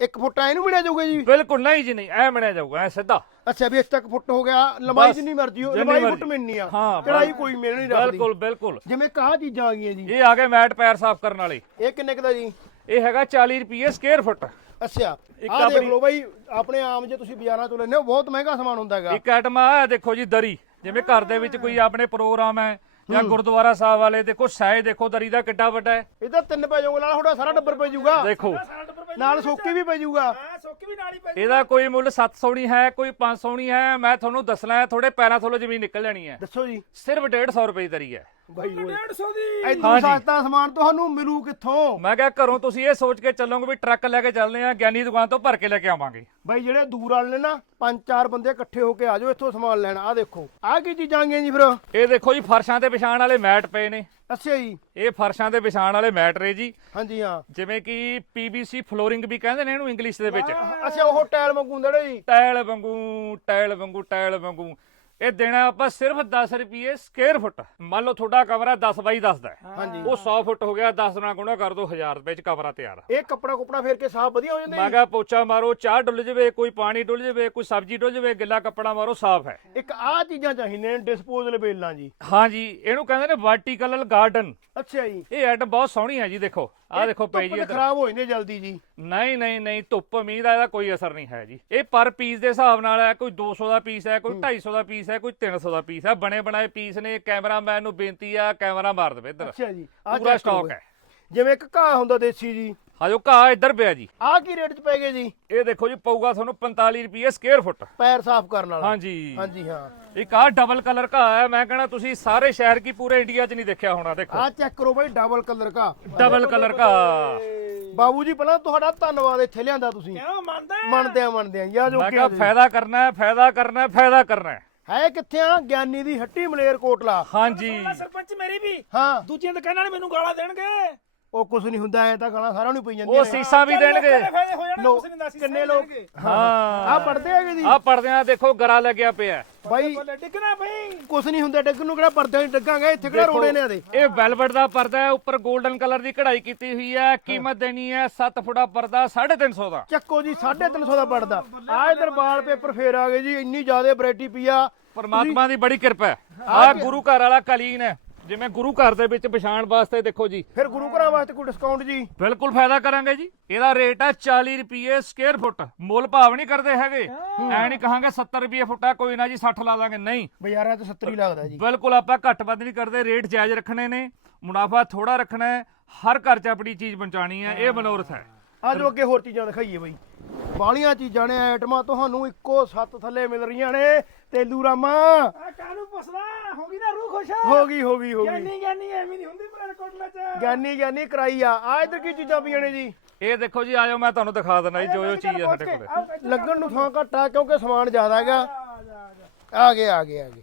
1 ਫੁੱਟ ਐ ਨੂੰ ਮਿਲਿਆ ਜਾਊਗਾ ਜੀ? ਬਿਲਕੁਲ ਨਹੀਂ ਜੀ ਨਹੀਂ ਐ ਬਣਿਆ ਜਾਊਗਾ ਐ ਸਿੱਧਾ। ਅੱਛਾ ਵੀ ਇਸ ਤੱਕ ਫੁੱਟ ਹੋ ਗਿਆ ਲੰਬਾਈ ਜਿੰਨੀ ਮਰਜ਼ੀ ਹੋ ਲੰਬਾਈ। ਫੁੱਟ ਮਿਲਣੀ ਆ। ਹਾਂ, ਚੜਾਈ। ਕੋਈ ਮਿਲ ਨਹੀਂ ਰੱਖਦੀ। ਬਿਲਕੁਲ ਬਿਲਕੁਲ। ਜਿਵੇਂ ਕਾਹ ਚੀਜ਼ਾਂ ਆ ਗਈਆਂ ਜੀ। ਇਹ ਆ ਗਏ ਮੈਟ ਪੈਰ ਸਾਫ਼ ਕਰਨ ਵਾਲੇ। ਇਹ ਕਿੰਨੇ ਕੁ ਦਾ ਜੀ? ਇਹ ਹੈਗਾ 40 ਰੁਪਏ ਸਕੁਅਰ ਫੁੱਟ ਅੱਛਾ ਇੱਕ ਆਹ ਦੇਖ ਲਓ ਬਾਈ ਆਪਣੇ ਆਮ ਜੇ ਤੁਸੀਂ ਬਾਜ਼ਾਰਾਂ ਤੋਂ ਲੈਂਦੇ ਹੋ ਬਹੁਤ ਮਹਿੰਗਾ ਸਮਾਨ ਹੁੰਦਾ ਹੈਗਾ। ਇੱਕ ਆਈਟਮ ਆ ਦੇਖੋ ਜੀ ਦਰੀ। ਜਿਵੇਂ ਘਰ ਦੇ ਵਿੱਚ ਕੋਈ ਆਪਣੇ ਪ੍ਰੋਗਰਾਮ ਹੈ ਜਾਂ ਗੁਰਦੁਆਰਾ ਸਾਹਿਬ ਵਾਲੇ ਦੇਖੋ ਸਾਇ ਦੇਖੋ ਦਰੀ ਦਾ ਕਿੱਡਾ ਵੱਡਾ ਹੈ। ਇਹ ਤਾਂ ਤਿੰਨ ਪੈ ਜਾਊਗਾ ਨਾਲ ਤੁਹਾਡਾ ਸਾਰਾ ਡੱਬਰ ਪੈ ਜਾਊਗਾ। ਦੇਖੋ। ਨਾਲ ਸੋਕੀ ਵੀ ਪੈ ਜਾਊਗਾ। ਸੁੱਕ ਵੀ ਨਾਲ ਹੀ ਪੈ ਇਹਦਾ ਕੋਈ ਮੁੱਲ 700 ਨਹੀਂ ਹੈ ਕੋਈ 500 ਨਹੀਂ ਹੈ। ਮੈਂ ਤੁਹਾਨੂੰ ਦੱਸਣਾ ਹੈ ਥੋੜੇ ਪੈਰਾਂ ਥੱਲੋਂ ਜ਼ਮੀਨ ਨਿਕਲ ਜਾਣੀ ਹੈ। ਦੱਸੋ ਜੀ। ਸਿਰਫ 150 ਰੁਪਏ ਦੀ ਤਰੀ ਹੈ। ਬਾਈ ਓਏ। 150 ਦੀ। ਐਦੋਂ ਹਾਂਜੀ। ਸਸਤਾ ਸਮਾਨ ਤੁਹਾਨੂੰ ਮਿਲੂ ਕਿੱਥੋਂ? ਮੈਂ ਕਿਹਾ ਘਰੋਂ ਤੁਸੀਂ ਇਹ ਸੋਚ ਕੇ ਚੱਲੋਗੇ ਵੀ ਟਰੱਕ ਲੈ ਕੇ ਚੱਲਦੇ ਆ ਗਿਆਨੀ ਦੁਕਾਨ ਤੋਂ ਭਰ ਕੇ ਲੈ ਕੇ ਆਵਾਂਗੇ। ਬਾਈ ਜਿਹੜੇ ਦੂਰ ਵਾਲੇ ਨੇ ਨਾ ਪੰਜ ਚਾਰ ਬੰਦੇ ਇਕੱਠੇ ਹੋ ਕੇ ਆ ਜਾਓ ਇੱਥੋਂ ਸਮਾਨ ਲੈਣ। ਆਹ ਦੇਖੋ। ਆਹ ਕੀ ਚੀਜ਼ਾਂ ਆਈਆਂ ਜੀ ਫਿਰ? ਇਹ ਦੇਖੋ ਜੀ ਫਰਸ਼ਾਂ ਤੇ ਵਿਛਾਣ ਵਾਲੇ ਮੈਟ ਪਏ ਨੇ। ਅੱਛਾ ਜੀ। ਇਹ ਫਰਸ਼ਾਂ ਤੇ ਵਿਛਾਣ ਵਾਲੇ ਮੈਟ ਰੇ ਜੀ। ਹਾਂਜੀ ਹਾਂ। ਜਿਵੇਂ ਕਿ ਪੀਬੀਸੀ ਫਲੋਰਿੰਗ ਵੀ ਕਹਿੰਦੇ ਨੇ ਇਹਨੂੰ ਇੰਗਲਿਸ਼ ਦੇ ਵਿੱਚ। ਅੱਛਾ ਉਹ ਟਾਇਲ ਵਾਂਗੂ ਹੁੰਦੇ ਨੇ ਜੀ। ਟਾਇਲ ਵਾਂਗੂ ਟਾਇਲ ਵਾਂਗੂ ਟਾਇਲ ਵਾਂਗੂ। ਇਹ ਦੇਣਾ ਆਪਾਂ ਸਿਰਫ 10 ਰੁਪਏ ਸਕੁਅਰ ਫੁੱਟ ਮੰਨ ਲਓ ਤੁਹਾਡਾ ਕਮਰਾ 10 ਬਾਈ 10 ਦਾ ਹੈ। ਹਾਂਜੀ। ਉਹ 100 ਫੁੱਟ ਹੋ ਗਿਆ 10 ਨਾਲ ਗੁਣਾ ਕਰ ਦਿਓ 1000 ਰੁਪਏ ਚ ਕਮਰਾ ਤਿਆਰ ਇਹ ਕੱਪੜਾ ਕੁਪੜਾ ਫੇਰ ਕੇ ਸਾਫ਼ ਵਧੀਆ ਹੋ ਜਾਂਦੇ ਮੈਂ? ਕਿਹਾ ਪੋਚਾ ਮਾਰੋ ਚਾਹ ਡੁੱਲ ਜਵੇ ਕੋਈ ਪਾਣੀ ਡੁੱਲ ਜਵੇ ਕੋਈ ਸਬਜ਼ੀ ਡੁੱਲ ਜਵੇ ਗਿੱਲਾ ਕੱਪੜਾ ਮਾਰੋ ਸਾਫ਼ ਹੈ। ਇੱਕ ਆਹ ਚੀਜ਼ਾਂ ਚਾਹੀਦੀਆਂ ਨੇ ਡਿਸਪੋਜ਼ਲ ਬੇਲਾਂ ਜੀ। ਹਾਂਜੀ ਇਹਨੂੰ ਕਹਿੰਦੇ ਨੇ ਵਰਟੀਕਲ ਗਾਰਡਨ ਅੱਛਾ ਜੀ। ਇਹ ਐਡ ਬਹੁਤ ਸੋਹਣੀ ਹੈ ਜੀ ਦੇਖੋ। ਆਹ ਦੇਖੋ ਪਈ ਜੀ ਖਰਾਬ ਹੋ ਜਾਂਦੇ ਜਲਦੀ ਜੀ। ਨਹੀਂ ਨਹੀਂ ਨਹੀਂ ਧੁੱਪ ਮੀਂਹ ਦਾ ਇਹਦਾ ਕੋਈ ਅਸਰ ਨਹੀਂ ਹੈ ਜੀ। ਇਹ ਪਰ ਪੀਸ ਦੇ ਹਿਸਾਬ ਨਾਲ ਹੈ ਕੋਈ 200 ਦਾ ਪੀਸ ਹੈ ਕੋਈ 250 ਦਾ ਪੀਸ ਹੈ ਕੋਈ 300 ਦਾ ਪੀਸ ਹੈ। ਬਣੇ ਬਣਾਏ ਪੀਸ ਨੇ ਕੈਮਰਾਮੈਨ ਨੂੰ ਬੇਨਤੀ ਆ ਕੈਮਰਾ ਮਾਰ ਦੇਵੇ ਇੱਧਰ। ਅੱਛਾ ਜੀ ਆਹ ਪੂਰਾ check ਕਰੋ ਸਟਾਕ ਹੈ। ਜਿਵੇਂ ਇੱਕ ਘਾਹ ਹੁੰਦਾ ਦੇਸੀ ਜੀ। ਆਜੋ ਘਾਹ ਇੱਧਰ ਪਿਆ ਜੀ। ਆਹ ਕੀ ਰੇਟ ਚ ਪੈ ਗਏ ਜੀ? ਇਹ ਦੇਖੋ ਜੀ ਪਊਗਾ ਤੁਹਾਨੂੰ 45 ਰੁਪਏ ਸਕੁਅਰ ਫੁੱਟ ਪੈਰ ਸਾਫ਼ ਕਰਨ ਵਾਲਾ। ਹਾਂਜੀ। ਹਾਂਜੀ ਹਾਂ। ਇੱਕ ਆਹ ਡਬਲ ਕਲਰ ਘਾਹ ਹੈ। ਮੈਂ ਕਹਿੰਦਾ ਤੁਸੀਂ ਸਾਰੇ ਸ਼ਹਿਰ ਕੀ ਪੂਰੇ ਇੰਡੀਆ 'ਚ ਨਹੀਂ ਦੇਖਿਆ ਹੋਣਾ ਦੇਖੋ। ਆਹ ਚੈੱਕ ਕਰੋ ਬਾਈ ਡਬਲ ਕਲਰ ਕਾ ਡਬਲ ਕਲਰ ਘਾਹ। ਬਾਬੂ ਜੀ ਪਹਿਲਾਂ ਤੁਹਾਡਾ ਧੰਨਵਾਦ ਇੱਥੇ ਲਿਆਂਦਾ ਤੁਸੀਂ। ਕਿਉਂ ਮੰਨਦਾ ਮੰਨਦੇ ਆ ਮੰਨਦੇ ਆ ਯਾ ਜੋ ਮੈਂ ਕਿਹਾ ਫਾਇਦਾ ਕਰਨਾ ਹੈ ਫਾਇਦਾ ਕਰਨਾ ਹੈ ਫਾਇਦਾ ਕਰਨਾ ਹੈ। ਹੈ ਕਿੱਥੇ ਆ? ਗਿਆਨੀ ਦੀ ਹੱਟੀ ਮਲੇਰ ਕੋਟਲਾ ਹਾਂਜੀ ਸਰਪੰਚ ਮੇਰੀ ਵੀ। ਹਾਂ। ਦੂਜੀਆਂ ਦੁਕਾਨਾਂ ਵਾਲੇ ਮੈਨੂੰ ਗਾਲਾਂ ਦੇਣਗੇ। ਉਹ ਕੁਝ ਨਹੀਂ ਹੁੰਦਾ ਐ ਤਾਂ ਗਾਲਾਂ ਸਾਰਿਆਂ ਨੂੰ ਪਈ ਜਾਂਦੀਆਂ ਉਹ ਨੇ। ਸੀਸਾਂ ਵੀ ਦੇਣਗੇ। ਕਿੰਨੇ ਫਾਇਦੇ ਹੋ ਜਾਣੇ ਲੋ ਕੁਛ ਨਹੀਂ ਦੱਸ ਕਿੰਨੇ ਲੋਕ? ਹਾਂ। ਆ ਪੜਦੇ ਹੈਗੇ ਜੀ। ਆਹ ਪਰਦਿਆਂ ਦੇਖੋ ਗਰਾ ਲੱਗਿਆ ਪਿਆ ਬਾਈ ਡਿੱਗਣਾ ਬਈ। ਕੁਝ ਨਹੀਂ ਹੁੰਦਾ ਡੱਗ ਨੂੰ ਕਿਹੜਾ ਪਰਦੇ ਨਹੀਂ ਡੱਗਾਂਗੇ? ਇੱਥੇ ਕਿਹੜਾ ਰੋੜੇ ਨੇ ਆਦੇ ਇਹ ਵੈਲਵਟ ਦਾ ਪਰਦਾ ਹੈ ਉੱਪਰ 골ਡਨ ਕਲਰ ਦੀ ਕਢਾਈ ਕੀਤੀ ਹੋਈ ਹੈ ਕੀਮਤ ਦੇਣੀ ਹੈ 7 ਫੁੱਟਾ ਪਰਦਾ 350 ਦਾ। ਚੱਕੋ ਜੀ 350 ਦਾ ਪੜਦਾ ਆ ਇਧਰ ਵਾਲ ਪੇਪਰ ਫੇਰ ਆ ਗਏ ਜੀ ਇੰਨੀ ਜ਼ਿਆਦਾ ਵੈਰਾਈਟੀ ਪਈ ਆ। ਪਰਮਾਤਮਾ ਦੀ ਬੜੀ ਕਿਰਪਾ ਹੈ। ਆਹ ਗੁਰੂ ਘਰ ਵਾਲਾ ਕਲੀਨ ਹੈ। ਜਿਵੇਂ ਗੁਰੂ ਘਰ ਦੇ ਵਿੱਚ ਪਛਾਣ ਵਾਸਤੇ ਦੇਖੋ ਜੀ। ਫਿਰ ਗੁਰੂ ਘਰਾਂ ਵਾਸਤੇ ਕੋਈ ਡਿਸਕਾਊਂਟ ਜੀ? ਬਿਲਕੁਲ ਫਾਇਦਾ ਕਰਾਂਗੇ ਜੀ। ਇਹਦਾ ਰੇਟ ਹੈ 40 ਰੁਪਏ ਸਕੁਅਰ ਫੁੱਟ ਮੁੱਲ ਭਾਵ ਨਹੀਂ ਕਰਦੇ ਹੈਗੇ। ਐ ਨਹੀਂ ਕਹਾਂਗੇ 70 ਰੁਪਏ ਫੁੱਟਾ ਕੋਈ ਨਾ ਜੀ 60 ਲਾ ਦਾਂਗੇ। ਨਹੀਂ। ਬਾਜ਼ਾਰਾਂ 'ਚ 70 ਹੀ ਲੱਗਦਾ ਜੀ। ਬਿਲਕੁਲ ਆਪਾਂ ਘੱਟ ਵੱਧ ਨਹੀਂ ਕਰਦੇ ਰੇਟ ਜਾਇਜ਼ ਰੱਖਣੇ ਨੇ। ਮੁਨਾਫਾ ਥੋੜਾ ਰੱਖਣਾ ਹੈ। ਹਰ ਘਰ 'ਚ ਆਪਣੀ ਚੀਜ਼ ਪਹੁੰਚਾਣੀ ਹੈ। ਇਹ ਮਨੋਰਥ ਹੈ। ਆ ਜੋ ਅੱਗੇ ਹੋਰ ਚੀਜ਼ਾਂ ਦਿਖਾਈਏ ਬਈ। ਬਾਲੀਆਂ ਚੀਜ਼ਾਂ ਨੇ ਆਈਟਮਾਂ ਤੁਹਾਨੂੰ ਇੱਕੋ ਸੱਤ ਥੱਲੇ ਮਿਲ ਰਹੀਆਂ ਨੇ। ਤੇਲੂ ਰਾਮਾ ਆ ਕਾਹਨੂੰ ਪੁੱਛਦਾ? ਹੋ ਗਈ ਨਾ ਰੂਹ ਖੁਸ਼? ਹੋ ਗਈ ਹੋ ਗਈ ਹੋ ਗਈ। ਗਿਆਨੀ ਗਿਆਨੀ ਐਵੇਂ ਨਹੀਂ ਹੁੰਦੀ ਪਰ ਕੋਟਲਾ ਚ। ਗਿਆਨੀ ਗਿਆਨੀ ਕਰਾਈ ਆ। ਆ ਇਧਰ ਕੀ ਚੀਜ਼ਾਂ ਪਈਆਂ ਨੇ ਜੀ? ਇਹ ਦੇਖੋ ਜੀ ਆਇਓ ਮੈਂ ਤੁਹਾਨੂੰ ਦਿਖਾ ਦਿੰਦਾ ਜੀ ਜੋ ਜੋ ਚੀਜ਼ ਹੈ ਸਾਡੇ ਕੋਲ। ਲੱਗਣ ਨੂੰ ਥਾਂ ਘੱਟ ਆ ਕਿਉਂਕਿ ਸਮਾਨ ਜ਼ਿਆਦਾ ਹੈਗਾ। ਆ ਗਏ ਆ ਗਏ ਆ ਗਏ।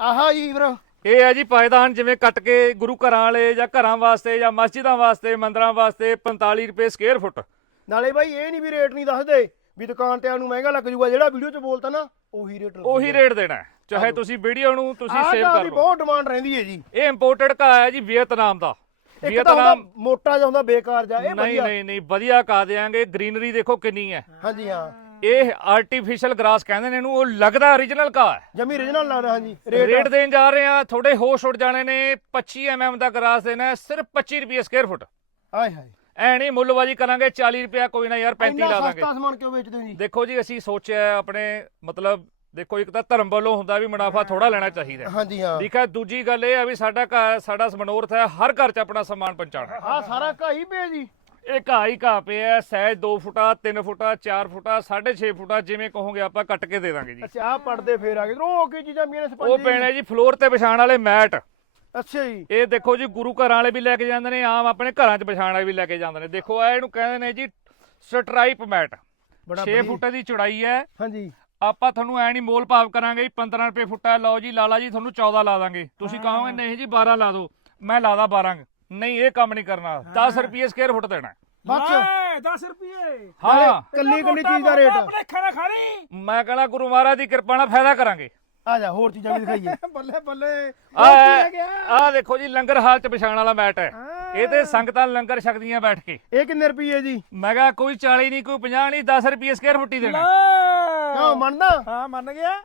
ਆਹਾ ਜੀ ਵੀਰ। ਇਹ ਹੈ ਜੀ ਪਾਇਦਾਨ ਜਿਵੇਂ ਕੱਟ ਕੇ ਗੁਰੂ ਘਰਾਂ ਵਾਲੇ ਜਾਂ ਘਰਾਂ ਵਾਸਤੇ ਜਾਂ ਮਸਜਿਦਾਂ ਵਾਸਤੇ ਮੰਦਰਾਂ ਵਾਸਤੇ 45 ਰੁਪਏ ਸਕੁਅਰ ਫੁੱਟ ਨਾਲੇ ਬਾਈ ਇਹ ਨਹੀਂ ਵੀ ਰੇਟ ਨਹੀਂ ਦੱਸਦੇ ਵੀ ਦੁਕਾਨ ਤੇ ਆ ਨੂੰ ਮਹਿੰਗਾ ਲੱਗ ਜੂਗਾ ਜਿਹੜਾ ਵੀਡੀਓ 'ਚ ਬੋਲਤਾ ਨਾ ਉਹੀ ਰੇਟ ਉਹੀ ਰੇਟ ਦੇਣਾ ਹੈ। ਚਾਹੇ ਤੁਸੀਂ ਵੀਡੀਓ ਨੂੰ ਤੁਸੀਂ ਆਹ ਸੇਵ ਘਾਹ ਕਰ ਦੀ ਲਓ। ਬਹੁਤ ਡਿਮਾਂਡ ਰਹਿੰਦੀ ਹੈ ਜੀ। ਇਹ ਇੰਪੋਰਟਡ ਘਾਹ ਹੈ ਜੀ ਵੀਅਤਨਾਮ ਦਾ। ਇੱਕ ਤਾਂ ਹੁੰਦਾ ਵੀਅਤਨਾਮ ਮੋਟਾ ਜਿਹਾ ਹੁੰਦਾ ਬੇਕਾਰ ਜਿਹਾ ਇਹ ਨਹੀਂ ਵਧੀਆ। ਨਹੀਂ ਨਹੀਂ ਵਧੀਆ ਘਾਹ ਦੇਾਂਗੇ ਗ੍ਰੀਨਰੀ ਦੇਖੋ ਕਿੰਨੀ ਹੈ। ਹਾਂਜੀ ਹਾਂ। ਇਹ ਆਰਟੀਫੀਸ਼ੀਅਲ ਗ੍ਰਾਸ ਕਹਿੰਦੇ ਨੇ ਇਹਨੂੰ ਉਹ ਲੱਗਦਾ origignal ਘਾਹ ਹੈ। ਜਮੀ ਰੀਜਨਲ ਲੱਗਦਾ ਹਾਂਜੀ। ਰੇਟ ਦੇਣ ਜਾ ਰਹੇ ਆ ਥੋੜੇ ਹੋਸ਼ ਉੱਡ ਜਾਣੇ ਨੇ 25 ਐਮਐਮ ਦਾ ਗ੍ਰਾਸ ਦੇਣਾ ਹੈ, ਸਿਰਫ 25 ਰੁਪਏ ਸਕੁਅਰ ਫੁੱਟ ਹਾਏ ਹਾਏ। ਐ ਨਹੀਂ ਮੁੱਲਬਾਜੀ ਕਰਾਂਗੇ 40 ਰੁਪਏ ਕੋਈ ਨਾ ਯਾਰ 35 ਇੰਨਾ ਲਾ ਦਾਂਗੇ। ਸਸਤਾ ਸਮਾਨ ਕਿਉਂ ਵੇਚਦੇ ਹੋ ਜੀ? ਦੇਖੋ ਜੀ ਅਸੀਂ ਸੋਚਿਆ ਆਪਣੇ ਮਤਲਬ ਦੇਖੋ ਇੱਕ ਤਾਂ ਧਰਮ ਵੱਲੋਂ ਹੁੰਦਾ ਵੀ ਮੁਨਾਫਾ ਥੋੜਾ ਲੈਣਾ ਚਾਹੀਦਾ ਹੈ। ਹਾਂਜੀ ਹਾਂ। ਠੀਕ ਹੈ ਦੂਜੀ ਗੱਲ ਇਹ ਆ ਵੀ ਸਾਡਾ ਘਰ ਸਾਡਾ ਮਨੋਰਥ ਹੈ ਹਰ ਘਰ 'ਚ ਆਪਣਾ ਸਮਾਨ ਪਹੁੰਚਾਉਣਾ ਆ ਸਾਰਾ ਘਾਈ ਪਿਆ ਜੀ। ਇਹ ਘਾਹ ਹੀ ਘਾਹ ਪਿਆ ਹੈ, ਸਹਿਜ 2 ਫੁੱਟਾ 3 ਫੁੱਟਾ 4 ਫੁੱਟਾ 6.5 ਫੁੱਟਾ ਜਿਵੇਂ ਕਹੋਗੇ ਆਪਾਂ ਕੱਟ ਕੇ ਦੇ ਦਾਂਗੇ ਜੀ। ਅੱਛਾ ਆ ਪੜਦੇ ਫੇਰ ਆ ਗਏ। ਉਹ ਕੀ ਚੀਜ਼ਾਂ ਪਈਆਂ ਨੇ ਉਹ ਸਪੰਜੀ ਪੈਣਾ ਜੀ? ਫਲੋਰ ਤੇ ਵਿਛਾਣ ਵਾਲੇ ਮੈਟ। ਅੱਛਾ ਜੀ। ਇਹ ਦੇਖੋ ਜੀ ਗੁਰੂ ਘਰਾਂ ਵਾਲੇ ਵੀ ਲੈ ਕੇ ਜਾਂਦੇ ਨੇ ਆਮ ਆਪਣੇ ਘਰਾਂ 'ਚ ਵਿਛਾਣ ਵਾਲੇ ਵੀ ਲੈ ਕੇ ਜਾਂਦੇ ਨੇ। ਦੇਖੋ ਇਹ ਇਹਨੂੰ ਕਹਿੰਦੇ ਨੇ ਜੀ ਸਟਰਾਈਪ ਮੈਟ। ਬੜਾ 6 ਫੁੱਟ ਦੀ ਚੌੜਾਈ ਹੈ। ਹਾਂਜੀ। ਆਪਾਂ ਤੁਹਾਨੂੰ ਐ ਨਹੀਂ ਮੋਲ ਭਾਵ ਕਰਾਂਗੇ ਜੀ 15 ਰੁਪਏ ਫੁੱਟਾ ਲਓ ਜੀ ਲਾਲਾ ਜੀ ਤੁਹਾਨੂੰ 14 ਲਾ ਦਾਂਗੇ। ਤੁਸੀਂ ਕਹੋਗੇ ਨਹੀਂ ਜੀ 12 ਲਾ ਦਿਓ। ਮੈਂ ਲਾਦਾ 12 ਨਹੀਂ ਇਹ ਕੰਮ ਨਹੀਂ ਕਰਨਾ। 10 ਰੁਪਏ ਸਕੁਅਰ ਫੁੱਟ ਦੇਣਾ ਹੈ। ਬਾਅਦ ਚ 10 ਰੁਪਏ। ਹਾਂ। ਕੱਲੀ ਕੱਲੀ ਚੀਜ਼ ਦਾ ਰੇਟ? ਆਪਣੇ ਖਾਣਾ ਖਾਣੀ। ਮੈਂ ਕਹਣਾ ਗੁਰੂ ਮਹਾਰਾਜ ਦੀ ਕਿਰਪਾ ਨਾਲ ਫਾਇਦਾ ਕਰਾਂਗੇ। ਆ ਜਾ ਹੋਰ ਚੀਜ਼ਾਂ ਵੀ ਦਿਖਾਈਏ। ਬੱਲੇ ਬੱਲੇ। ਆ ਆ ਦੇਖੋ ਜੀ ਲੰਗਰ ਹਾਲ ਚ ਵਿਛਾਣ ਵਾਲਾ ਮੈਟ ਹੈ। ਇਹ ਤੇ ਸੰਗਤਾਂ ਲੰਗਰ ਛਕਦੀਆਂ ਬੈਠ ਕੇ। ਇਹ ਕਿੰਨੇ ਰੁਪਏ ਜੀ? ਮੈਂ ਕਿਹਾ ਕੋਈ 40 ਨਹੀਂ ਕੋਈ 50 ਨਹੀਂ 10 ਰੁਪਏ ਸਕੁਅਰ ਫੁੱਟ ਹੀ ਦੇਣਾ। ਕਿਉਂ ਮੰਨਦਾ? ਹਾਂ ਮੰਨ ਗਿਆ।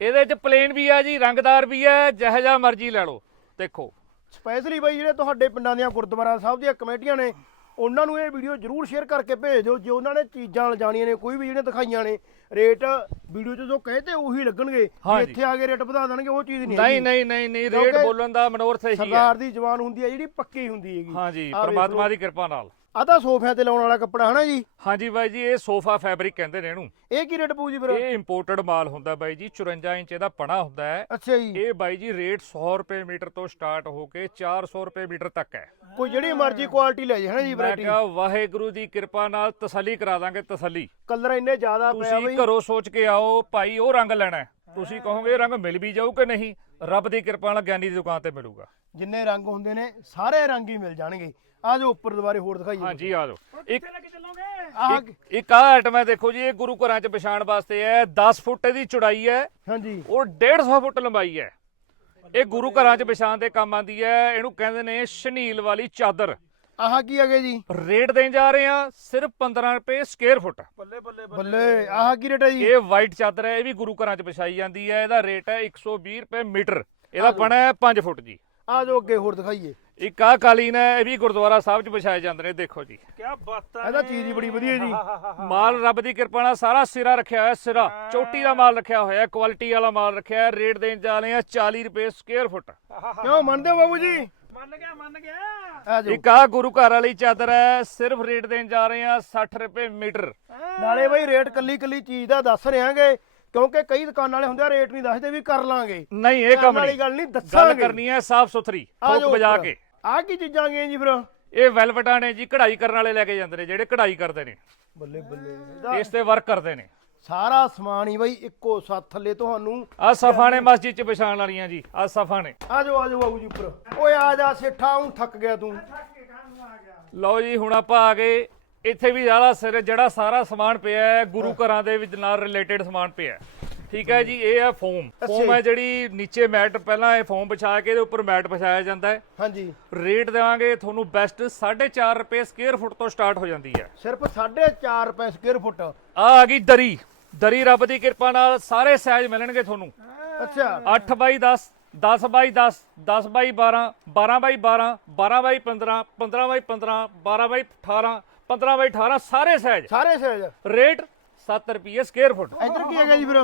ਇਹਦੇ ਚ ਪਲੇਨ ਵੀ ਆ ਜੀ ਰੰਗਦਾਰ ਵੀ ਹੈ ਜਿਹੋ ਜਿਹਾ ਮਰਜ਼ੀ ਲੈ ਲਓ। ਦੇਖੋ ਸਪੈਸ਼ਲੀ ਬਾਈ ਜਿਹੜੇ ਤੁਹਾਡੇ ਪਿੰਡਾਂ ਦੀਆਂ ਗੁਰਦੁਆਰਾ ਸਾਹਿਬ ਦੀਆਂ ਕਮੇਟੀਆਂ ਨੇ ਉਹਨਾਂ ਨੂੰ ਇਹ ਵੀਡੀਓ ਜਰੂਰ ਸ਼ੇਅਰ ਕਰਕੇ ਭੇਜ ਦਿਓ ਜੇ ਉਹਨਾਂ ਨੇ ਚੀਜ਼ਾਂ ਲਿਜਾਣੀਆਂ ਨੇ ਕੋਈ ਵੀ ਜਿਹੜੇ ਦਿਖਾਈਆਂ ਨੇ ਰੇਟ ਵੀਡੀਓ 'ਚ ਜੋ ਕਹੇ ਤੇ ਉਹੀ ਲੱਗਣਗੇ ਜੇ। ਇੱਥੇ ਆ ਕੇ ਰੇਟ ਵਧਾ ਦੇਣਗੇ ਉਹ ਚੀਜ਼ ਨਹੀਂ ਨਹੀਂ। ਨਹੀਂ ਨਹੀਂ ਨਹੀਂ ਰੇਟ ਬੋਲਣ ਦਾ ਮਨੋਰਥ ਇਹੀ ਹੈ ਸਰਕਾਰ ਦੀ ਜ਼ਬਾਨ ਹੁੰਦੀ ਹੈ ਜਿਹੜੀ ਪੱਕੀ ਹੁੰਦੀ ਹੈਗੀ ਹਾਂਜੀ ਪ੍ਰਮਾਤਮਾ। ਦੀ ਕਿਰਪਾ ਨਾਲ ਆ ਤਾਂ ਸੋਫਿਆਂ ਤੇ ਲਾਉਣ ਵਾਲਾ ਕੱਪੜਾ ਹਨਾ ਜੀ? ਹਾਂਜੀ ਬਾਈ ਜੀ ਇਹ ਸੋਫਾ ਫੈਬਰਿਕ ਕਹਿੰਦੇ ਨੇ ਇਹਨੂੰ। ਇਹ ਕੀ ਰੇਟ ਪਊ ਜੀ ਫਿਰ? ਇਹ ਇੰਪੋਰਟਡ ਮਾਲ ਹੁੰਦਾ ਬਾਈ ਜੀ 54 ਇੰਚ ਦਾ ਪਣਾ ਹੁੰਦਾ ਹੈ। ਅੱਛਾ ਜੀ। ਇਹ ਬਾਈ ਜੀ ਰੇਟ 100 ਰੁਪਏ ਮੀਟਰ ਤੋਂ ਸਟਾਰਟ ਹੋ ਕੇ 400 ਰੁਪਏ ਮੀਟਰ ਤੱਕ ਹੈ। ਕੋਈ ਜਿਹੜੀ ਮਰਜ਼ੀ ਕੁਆਲਿਟੀ ਲੈ ਜੇ ਹਨਾ ਜੀ ਮੈਂ ਵੈਰਾਈਟੀ ਕਿਹਾ ਵਾਹਿਗੁਰੂ ਦੀ ਕਿਰਪਾ ਨਾਲ ਤਸੱਲੀ ਕਰਾ ਦਾਂਗੇ ਤਸੱਲੀ। ਕਲਰ ਇੰਨੇ ਜ਼ਿਆਦਾ ਪਿਆ ਤੁਸੀਂ ਬਈ। ਘਰੋਂ ਸੋਚ ਕੇ ਆਓ ਭਾਈ ਉਹ ਰੰਗ ਲੈਣਾ। ਤੁਸੀਂ ਕਹੋਗੇ ਇਹ ਰੰਗ ਮਿਲ ਵੀ ਜਾਊ ਕਿ ਨਹੀਂ? ਰੱਬ ਦੀ ਕਿਰਪਾ ਨਾਲ ਗਿਆਨੀ ਦੀ ਦੁਕਾਨ ਤੇ ਮਿਲੂਗਾ। ਜਿੰਨੇ ਰੰਗ ਹੁੰਦੇ ਨੇ ਸਾਰੇ ਰੰਗ ਹੀ ਮਿਲ ਜਾਣਗੇ। ਆ ਜੋ ਉੱਪਰ ਦੁਬਾਰੇ ਹੋਰ ਦਿਖਾਈਏ ਹਾਂਜੀ ਆ ਜਾਓ। ਇੱਕ ਲੈ ਕੇ ਚੱਲੋਗੇ? ਆਹ ਇੱਕ- ਇੱਕ ਆ ਆਈਟਮ ਹੈ ਦੇਖੋ ਜੀ ਇਹ ਗੁਰੂ ਘਰਾਂ ਚ ਵਿਛਾਣ ਵਾਸਤੇ ਹੈ। 10 ਫੁੱਟ ਦੀ ਚੌੜਾਈ ਹੈ। ਹਾਂਜੀ। ਉਹ 150 ਫੁੱਟ ਲੰਬਾਈ ਹੈ। ਇਹ ਗੁਰੂ ਘਰਾਂ ਚ ਵਿਛਾਣ ਦੇ ਕੰਮ ਆਂਦੀ ਹੈ। ਇਹਨੂੰ ਕਹਿੰਦੇ ਨੇ ਸ਼ਨੀਲ ਵਾਲੀ ਚਾਦਰ। ਆਹ ਕੀ ਹੈਗੇ ਜੀ? ਰੇਟ ਦੇਣ ਜਾ ਰਹੇ ਆ ਸਿਰਫ 15 ਰੁਪਏ ਸਕੁਅਰ ਫੁੱਟ ਬੱਲੇ ਬੱਲੇ ਬੱਲੇ। ਆਹ ਕੀ ਰੇਟ ਹੈ ਜੀ? ਇਹ ਵਾਈਟ ਚਾਦਰ ਹੈ ਇਹ ਵੀ ਗੁਰੂ ਘਰਾਂ ਚ ਵਿਛਾਈ ਜਾਂਦੀ ਹੈ। ਇਹਦਾ ਰੇਟ ਹੈ 120 ਰੁਪਏ ਮੀਟਰ। ਇਹਦਾ ਪਣਾ ਹੈ 5 ਫੁੱਟ ਜੀ। ਆ ਜੋ ਅੱਗੇ ਹੋਰ ਦਿਖਾਈਏ। ਇੱਕ ਆ ਕਾਲੀਨ ਹੈ ਇਹ ਵੀ ਗੁਰਦੁਆਰਾ ਸਾਹਿਬ ਚ ਵਿਛਾਏ ਜਾਂਦੇ ਨੇ ਦੇਖੋ ਜੀ। ਕੀ ਬਾਤਾਂ ਇਹਦਾ ਚੀਜ਼ ਹੀ ਬੜੀ ਵਧੀਆ ਜੀ। ਮਾਲ ਰੱਬ ਦੀ ਕਿਰਪਾ ਨਾਲ ਸਾਰਾ ਸਿਰਾ ਰੱਖਿਆ ਹੋਇਆ ਸਿਰਾ। ਚੋਟੀ ਦਾ ਮਾਲ ਰੱਖਿਆ ਹੋਇਆ ਕੁਆਲਿਟੀ ਵਾਲਾ ਮਾਲ ਰੱਖਿਆ ਹੈ ਰੇਟ ਦੇਣ ਜਾ ਰਹੇ ਆ 40 ਰੁਪਏ ਸਕੁਅਰ ਫੁੱਟ ਕਿਉਂ ਮੰਨਦੇ ਹੋ ਬਾਬੂ ਜੀ? ਮੰਨ ਗਿਆ ਮੰਨ ਗਿਆ। ਆ ਜੋ ਇੱਕ ਆ ਗੁਰੂ ਘਰ ਵਾਲੀ ਚਾਦਰ ਹੈ ਸਿਰਫ ਰੇਟ ਦੇਣ ਜਾ ਰਹੇ ਆ 60 ਰੁਪਏ ਮੀਟਰ। ਨਾਲੇ ਬਈ ਰੇਟ ਕੱਲੀ ਕੱਲੀ ਚੀਜ਼ ਦਾ ਦੱਸ ਰਿਆਂਗੇ ਕਿਉਂਕਿ ਕਈ ਦੁਕਾਨਾਂ ਵਾਲੇ ਹੁੰਦੇ ਆ ਰੇਟ ਨਹੀਂ ਦੱਸਦੇ ਵੀ ਕਰ ਲਾਂਗੇ। ਨਹੀਂ ਇਹ ਕੰਮ ਵਾਲੀ ਨਹੀਂ। ਗੱਲ ਨਹੀਂ ਗੱਲ ਦੱਸਾਂਗੇ। ਕਰਨੀ ਹੈ ਸਾਫ਼ ਸੁਥਰੀ ਆ ਥੋਕ ਉੱਪਰ। ਕੇ। ਆਹ ਕੀ ਚੀਜ਼ਾਂ ਗਈਆਂ ਜੀ ਫਿਰ? ਇਹ ਵੈਲਵਟਾਂ ਨੇ ਜੀ ਕਢਾਈ ਕਰਨ ਵਾਲੇ ਲੈ ਕੇ ਜਾਂਦੇ ਨੇ ਜਿਹੜੇ ਕਢਾਈ ਕਰਦੇ ਨੇ। ਬੱਲੇ ਬੱਲੇ ਇਹਦਾ ਇਸ ਤੇ ਵਰਕ ਕਰਦੇ ਨੇ। ਸਾਰਾ ਸਮਾਨ ਹੀ ਬਈ ਇੱਕੋ ਸਾਥ ਥੱਲੇ ਤੁਹਾਨੂੰ ਆ ਸਫਾ ਨੇ ਮਸਜਿਦ ਚ ਵਿਛਾਣ ਵਾਲੀਆਂ ਜੀ ਆ ਸਫਾ ਨੇ। ਆ ਜਾਓ ਆ ਜਾਓ ਬਾਬੂ ਜੀ ਉੱਪਰ। ਓਏ ਆ ਜਾ ਸੇਠਾ ਹੂੰ ਥੱਕ ਗਿਆ ਤੂੰ। ਲਓ ਜੀ ਹੁਣ ਆਪਾਂ ਆ ਗਏ। ਇੱਥੇ ਵੀ ਜ਼ਿਆਦਾ ਸਿਰ ਜਿਹੜਾ ਸਾਰਾ ਸਮਾਨ ਪਿਆ ਹੈ ਗੁਰੂ ਘਰਾਂ ਦੇ ਵਿੱਚ ਨਾਲ ਰਿਲੇਟਡ ਸਮਾਨ ਪਿਆ ਹੈ। ਠੀਕ ਹੈ ਜੀ ਇਹ ਹੈ ਫੋਮ ਫੋਮ ਹੈ ਜਿਹੜੀ ਨੀਚੇ ਮੈਟ ਪਹਿਲਾਂ ਇਹ ਫੋਮ ਵਿਛਾ ਕੇ ਇਹਦੇ ਉੱਪਰ ਮੈਟ ਵਿਛਾਇਆ ਜਾਂਦਾ ਹੈ। ਹਾਂਜੀ। ਰੇਟ ਦੇਵਾਂਗੇ ਤੁਹਾਨੂੰ ਬੈਸਟ 4.5 ਰੁਪਏ ਸਕੁਅਰ ਫੁੱਟ ਤੋਂ ਸਟਾਰਟ ਹੋ ਜਾਂਦੀ ਹੈ। ਸਿਰਫ 4.5 ਰੁਪਏ ਸਕੁਅਰ ਫੁੱਟ ਆ ਆ ਗਈ ਦਰੀ। ਦਰੀ ਰੱਬ ਦੀ ਕਿਰਪਾ ਨਾਲ ਸਾਰੇ ਸਾਈਜ਼ ਮਿਲਣਗੇ ਤੁਹਾਨੂੰ। ਅੱਛਾ। 8 ਬਾਈ 10 10 ਬਾਈ 10 10 ਬਾਈ 12 12 ਬਾਈ 12 12 ਬਾਈ 15 15 ਬਾਈ 15 12 ਬਾਈ 18 15 ਬਾਈ 18 ਸਾਰੇ ਸਾਈਜ਼ ਸਾਰੇ ਸਾਈਜ਼ ਰੇਟ 7 ਰੁਪਏ ਸਕੁਅਰ ਫੁੱਟ ਇੱਧਰ ਕੀ ਹੈਗਾ ਜੀ ਫਿਰ?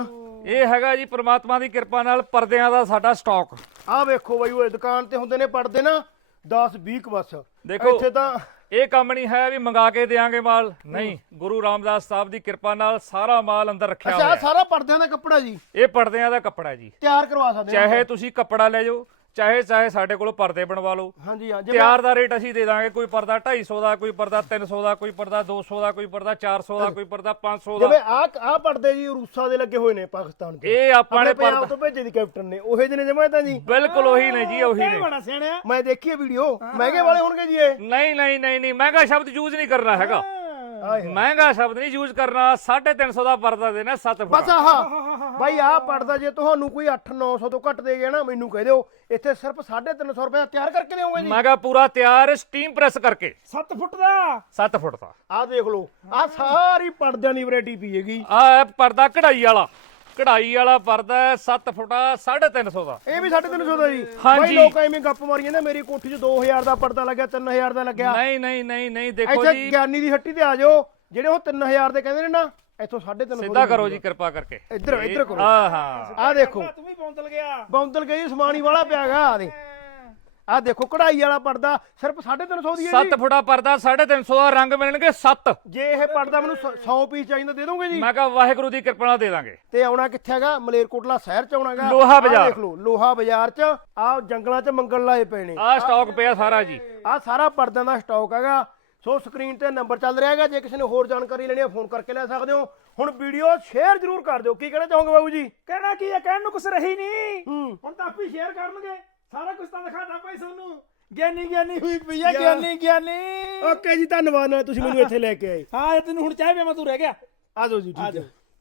ਇਹ ਹੈਗਾ ਜੀ ਪ੍ਰਮਾਤਮਾ ਦੀ ਕਿਰਪਾ ਨਾਲ ਪਰਦਿਆਂ ਦਾ ਸਾਡਾ ਸਟਾਕ ਆਹ ਵੇਖੋ ਬਾਈ ਉਹ ਦੁਕਾਨ ਤੇ ਹੁੰਦੇ ਨੇ ਪੜਦੇ ਨਾ 10 20 ਕੁ ਬਸ। ਦੇਖੋ। ਇੱਥੇ ਤਾਂ ਇਹ ਕੰਮ ਨਹੀਂ ਹੈ ਵੀ ਮੰਗਾ ਕੇ ਦੇਾਂਗੇ ਮਾਲ। ਨਹੀਂ ਗੁਰੂ ਰਾਮਦਾਸ ਸਾਹਿਬ ਦੀ ਕਿਰਪਾ ਨਾਲ ਸਾਰਾ ਮਾਲ ਅੰਦਰ ਰੱਖਿਆ ਹੋਇਆ। ਹੈ। ਸਾਰਾ ਪਰਦਿਆਂ ਦਾ ਕੱਪੜਾ ਜੀ? ਇਹ ਪਰਦਿਆਂ ਦਾ ਕੱਪੜਾ ਜੀ। ਤਿਆਰ ਕਰਵਾ ਸਕਦੇ ਚਾਹੇ ਤੁਸੀਂ ਕੱਪੜਾ ਲੈ ਜਾਓ ਚਾਹੇ ਚਾਹੇ ਸਾਡੇ ਕੋਲੋਂ ਪਰਦੇ ਬਣਵਾ ਲਓ। ਹਾਂਜੀ ਹਾਂ ਜਿਵੇਂ ਤਿਆਰ ਦਾ ਰੇਟ ਅਸੀਂ ਦੇ ਦਾਂਗੇ ਕੋਈ ਪਰਦਾ 250 ਦਾ ਕੋਈ ਪਰਦਾ 300 ਦਾ ਕੋਈ ਪਰਦਾ 200 ਦਾ ਕੋਈ ਪਰਦਾ 400 ਦਾ ਕੋਈ ਪਰਦਾ 500 ਦਾ ਜਿਵੇਂ ਆਹ ਆਹ ਪਰਦੇ ਜੀ ਰੂਸਾ ਦੇ ਲੱਗੇ ਹੋਏ ਨੇ ਪਾਕਿਸਤਾਨ ਦੇ। ਇਹ ਆਪਾਂ ਨੇ ਪੰਜਾਬ ਪਰਦਾ ਤੋਂ ਭੇਜੇ ਦੀ ਕੈਪਟਨ ਨੇ। ਉਹੇ ਜਿਹੇ ਨੇ ਜਮਾ ਤਾਂ ਜੀ। ਬਿਲਕੁਲ ਉਹੀ ਨੇ ਜੀ ਉਹੀ ਨੇ। ਬੜਾ ਸਿਆਣਿਆ ਮੈਂ ਦੇਖੀ ਵੀਡੀਓ। ਮਹਿੰਗੇ ਵਾਲੇ ਹੋਣਗੇ ਜੀ ਇਹ। ਨਹੀਂ ਨਹੀਂ ਨਹੀਂ ਨਹੀਂ। ਮਹਿੰਗਾ ਸ਼ਬਦ ਯੂਜ਼ ਨਹੀਂ ਕਰਨਾ ਹੈਗਾ। ਆਏ ਮਹਿੰਗਾ ਸ਼ਬਦ ਨਹੀਂ ਯੂਜ਼ ਕਰਨਾ 350 ਦਾ ਪਰਦਾ ਦੇਣਾ 7 ਬਸ ਫੁੱਟ ਆਹ ਬਾਈ ਆਹ ਪੜਦਾ ਜੇ ਤੁਹਾਨੂੰ ਕੋਈ 8-900 ਤੋਂ ਘੱਟ ਦੇ ਗਿਆ ਨਾ ਮੈਨੂੰ ਕਹਿ ਦਿਓ ਇੱਥੇ ਸਿਰਫ 350 ਰੁਪਏ ਦਾ ਤਿਆਰ ਕਰਕੇ ਦੇਵੋਗੇ ਜੀ। ਮੈਂ ਕਿਹਾ ਪੂਰਾ ਤਿਆਰ ਸਟੀਮ ਪ੍ਰੈਸ ਕਰਕੇ। 7 ਫੁੱਟ ਦਾ? 7 ਫੁੱਟ ਦਾ। ਆਹ ਦੇਖ ਲਓ ਆਹ ਸਾਰੀ ਪਰਦਿਆਂ ਦੀ ਵੈਰਾਈਟੀ ਪੀਏਗੀ ਆ ਹੈ ਪਰਦਾ ਕਢਾਈ ਵਾਲਾ। ਕਢਾਈ ਵਾਲਾ ਪਰਦਾ 7 ਫੁੱਟਾ 350 ਦਾ। ਇਹ ਵੀ 350 ਦਾ ਜੀ। ਹਾਂਜੀ। ਬਾਈ ਲੋਕ ਐਵੇਂ ਗੱਪ ਮਾਰੀ ਜਾਂਦੇ ਮੇਰੀ ਕੋਠੀ 'ਚ 2000 ਦਾ ਪਰਦਾ ਲੱਗਿਆ 3000 ਦਾ ਲੱਗਿਆ। ਨਹੀਂ ਨਹੀਂ ਨਹੀਂ ਨਹੀਂ ਦੇਖੋ ਇੱਥੇ ਜੀ। ਗਿਆਨੀ ਦੀ ਹੱਟੀ ਤੇ ਆ ਜਾਓ ਜਿਹੜੇ ਉਹ 3000 ਦੇ ਕਹਿੰਦੇ ਨੇ ਨਾ ਇੱਥੋਂ 350 ਸਿੱਧਾ ਕਰੋ ਜੀ ਕਿਰਪਾ ਕਰਕੇ। ਇੱਧਰ ਇੱਧਰ ਕਰੋ। ਹਾਂ ਹਾਂ। ਆਹ ਦੇਖੋ। ਤੂੰ ਵੀ ਬੌਂਦਲ ਗਿਆ। ਬੌਂਦਲ ਗਈ ਸਮਾਨੀ ਵਾਲਾ ਪਿਆਗਾ ਆ ਦੇ ਆਹ ਦੇਖੋ ਕਢਾਈ ਵਾਲਾ ਪਰਦਾ ਸਿਰਫ 350 ਦੀ ਹੈ 7 ਫੁੱਟਾ ਪਰਦਾ 350 ਦਾ ਰੰਗ ਮਿਲਣਗੇ 7 ਜੇ ਇਹ ਪਰਦਾ ਮੈਨੂੰ 100 ਪੀਸ ਚਾਹੀਦਾ ਦੇ ਦੋਗੇ ਜੀ? ਮੈਂ ਕਿਹਾ ਵਾਹਿਗੁਰੂ ਦੀ ਕਿਰਪਾ ਨਾਲ ਦੇ ਦਾਂਗੇ। ਤੇ ਆਉਣਾ ਕਿੱਥੇ ਹੈਗਾ? ਮਲੇਰਕੋਟਲਾ ਸ਼ਹਿਰ ਚ ਆਉਣਾਗਾ ਲੋਹਾ ਬਾਜ਼ਾਰ। ਦੇਖ ਲਓ ਲੋਹਾ ਬਾਜ਼ਾਰ ਚ। ਆਹ ਜੰਗਲਾਂ ਚ ਮੰਗਲ ਲਾਏ ਪਏ ਨੇ। ਆਹ ਸਟਾਕ ਪਿਆ ਸਾਰਾ ਜੀ। ਆਹ ਸਾਰਾ ਪਰਦਿਆਂ ਦਾ ਸਟਾਕ ਹੈਗਾ। ਸੋ ਸਕਰੀਨ ਤੇ ਨੰਬਰ ਚੱਲ ਰਿਹਾ ਹੈਗਾ। ਜੇ ਕਿਸੇ ਨੇ ਹੋਰ ਜਾਣਕਾਰੀ ਲੈਣੀ ਹੈ ਫੋਨ ਕਰਕੇ ਲੈ ਸਕਦੇ ਹੋ। ਹੁਣ ਵੀਡੀਓ ਸ਼ੇਅਰ ਜ਼ਰੂਰ ਕਰ ਦਿਓ। ਕੀ ਕਹਿਣਾ ਚਾਹੋਗੇ ਬਾਬੂ ਜੀ? ਕਹਿਣਾ ਕੀ ਹੈ? ਕਹਿਣ ਨੂੰ ਕੁਛ ਰਹੀ ਨਹੀਂ। ਹੂੰ। ਹੁਣ ਤਾਂ ਆਪੇ ਸ਼ੇਅਰ ਕਰਨਗੇ। ਸਾਰਾ ਕੁਝ ਤਾਂ ਦਿਖਾਤਾ ਭਾਈ ਤੁਹਾਨੂੰ। ਗਿਆਨੀ ਗਿਆਨੀ ਹੋਈ ਪਈ ਆ। ਗਿਆਨੀ ਗਿਆਨੀ। ਓਕੇ ਜੀ ਧੰਨਵਾਦ। ਤੁਸੀਂ ਮੈਨੂੰ ਇੱਥੇ ਲੈ ਕੇ ਆਏ। ਹਾਂ ਤੈਨੂੰ ਹੁਣ ਚਾਹ ਪਿਆ ਮੈਂ ਤੂੰ ਰਹਿ ਗਿਆ। ਆ ਜਾਓ ਜੀ ਠੀਕ ਹੈ।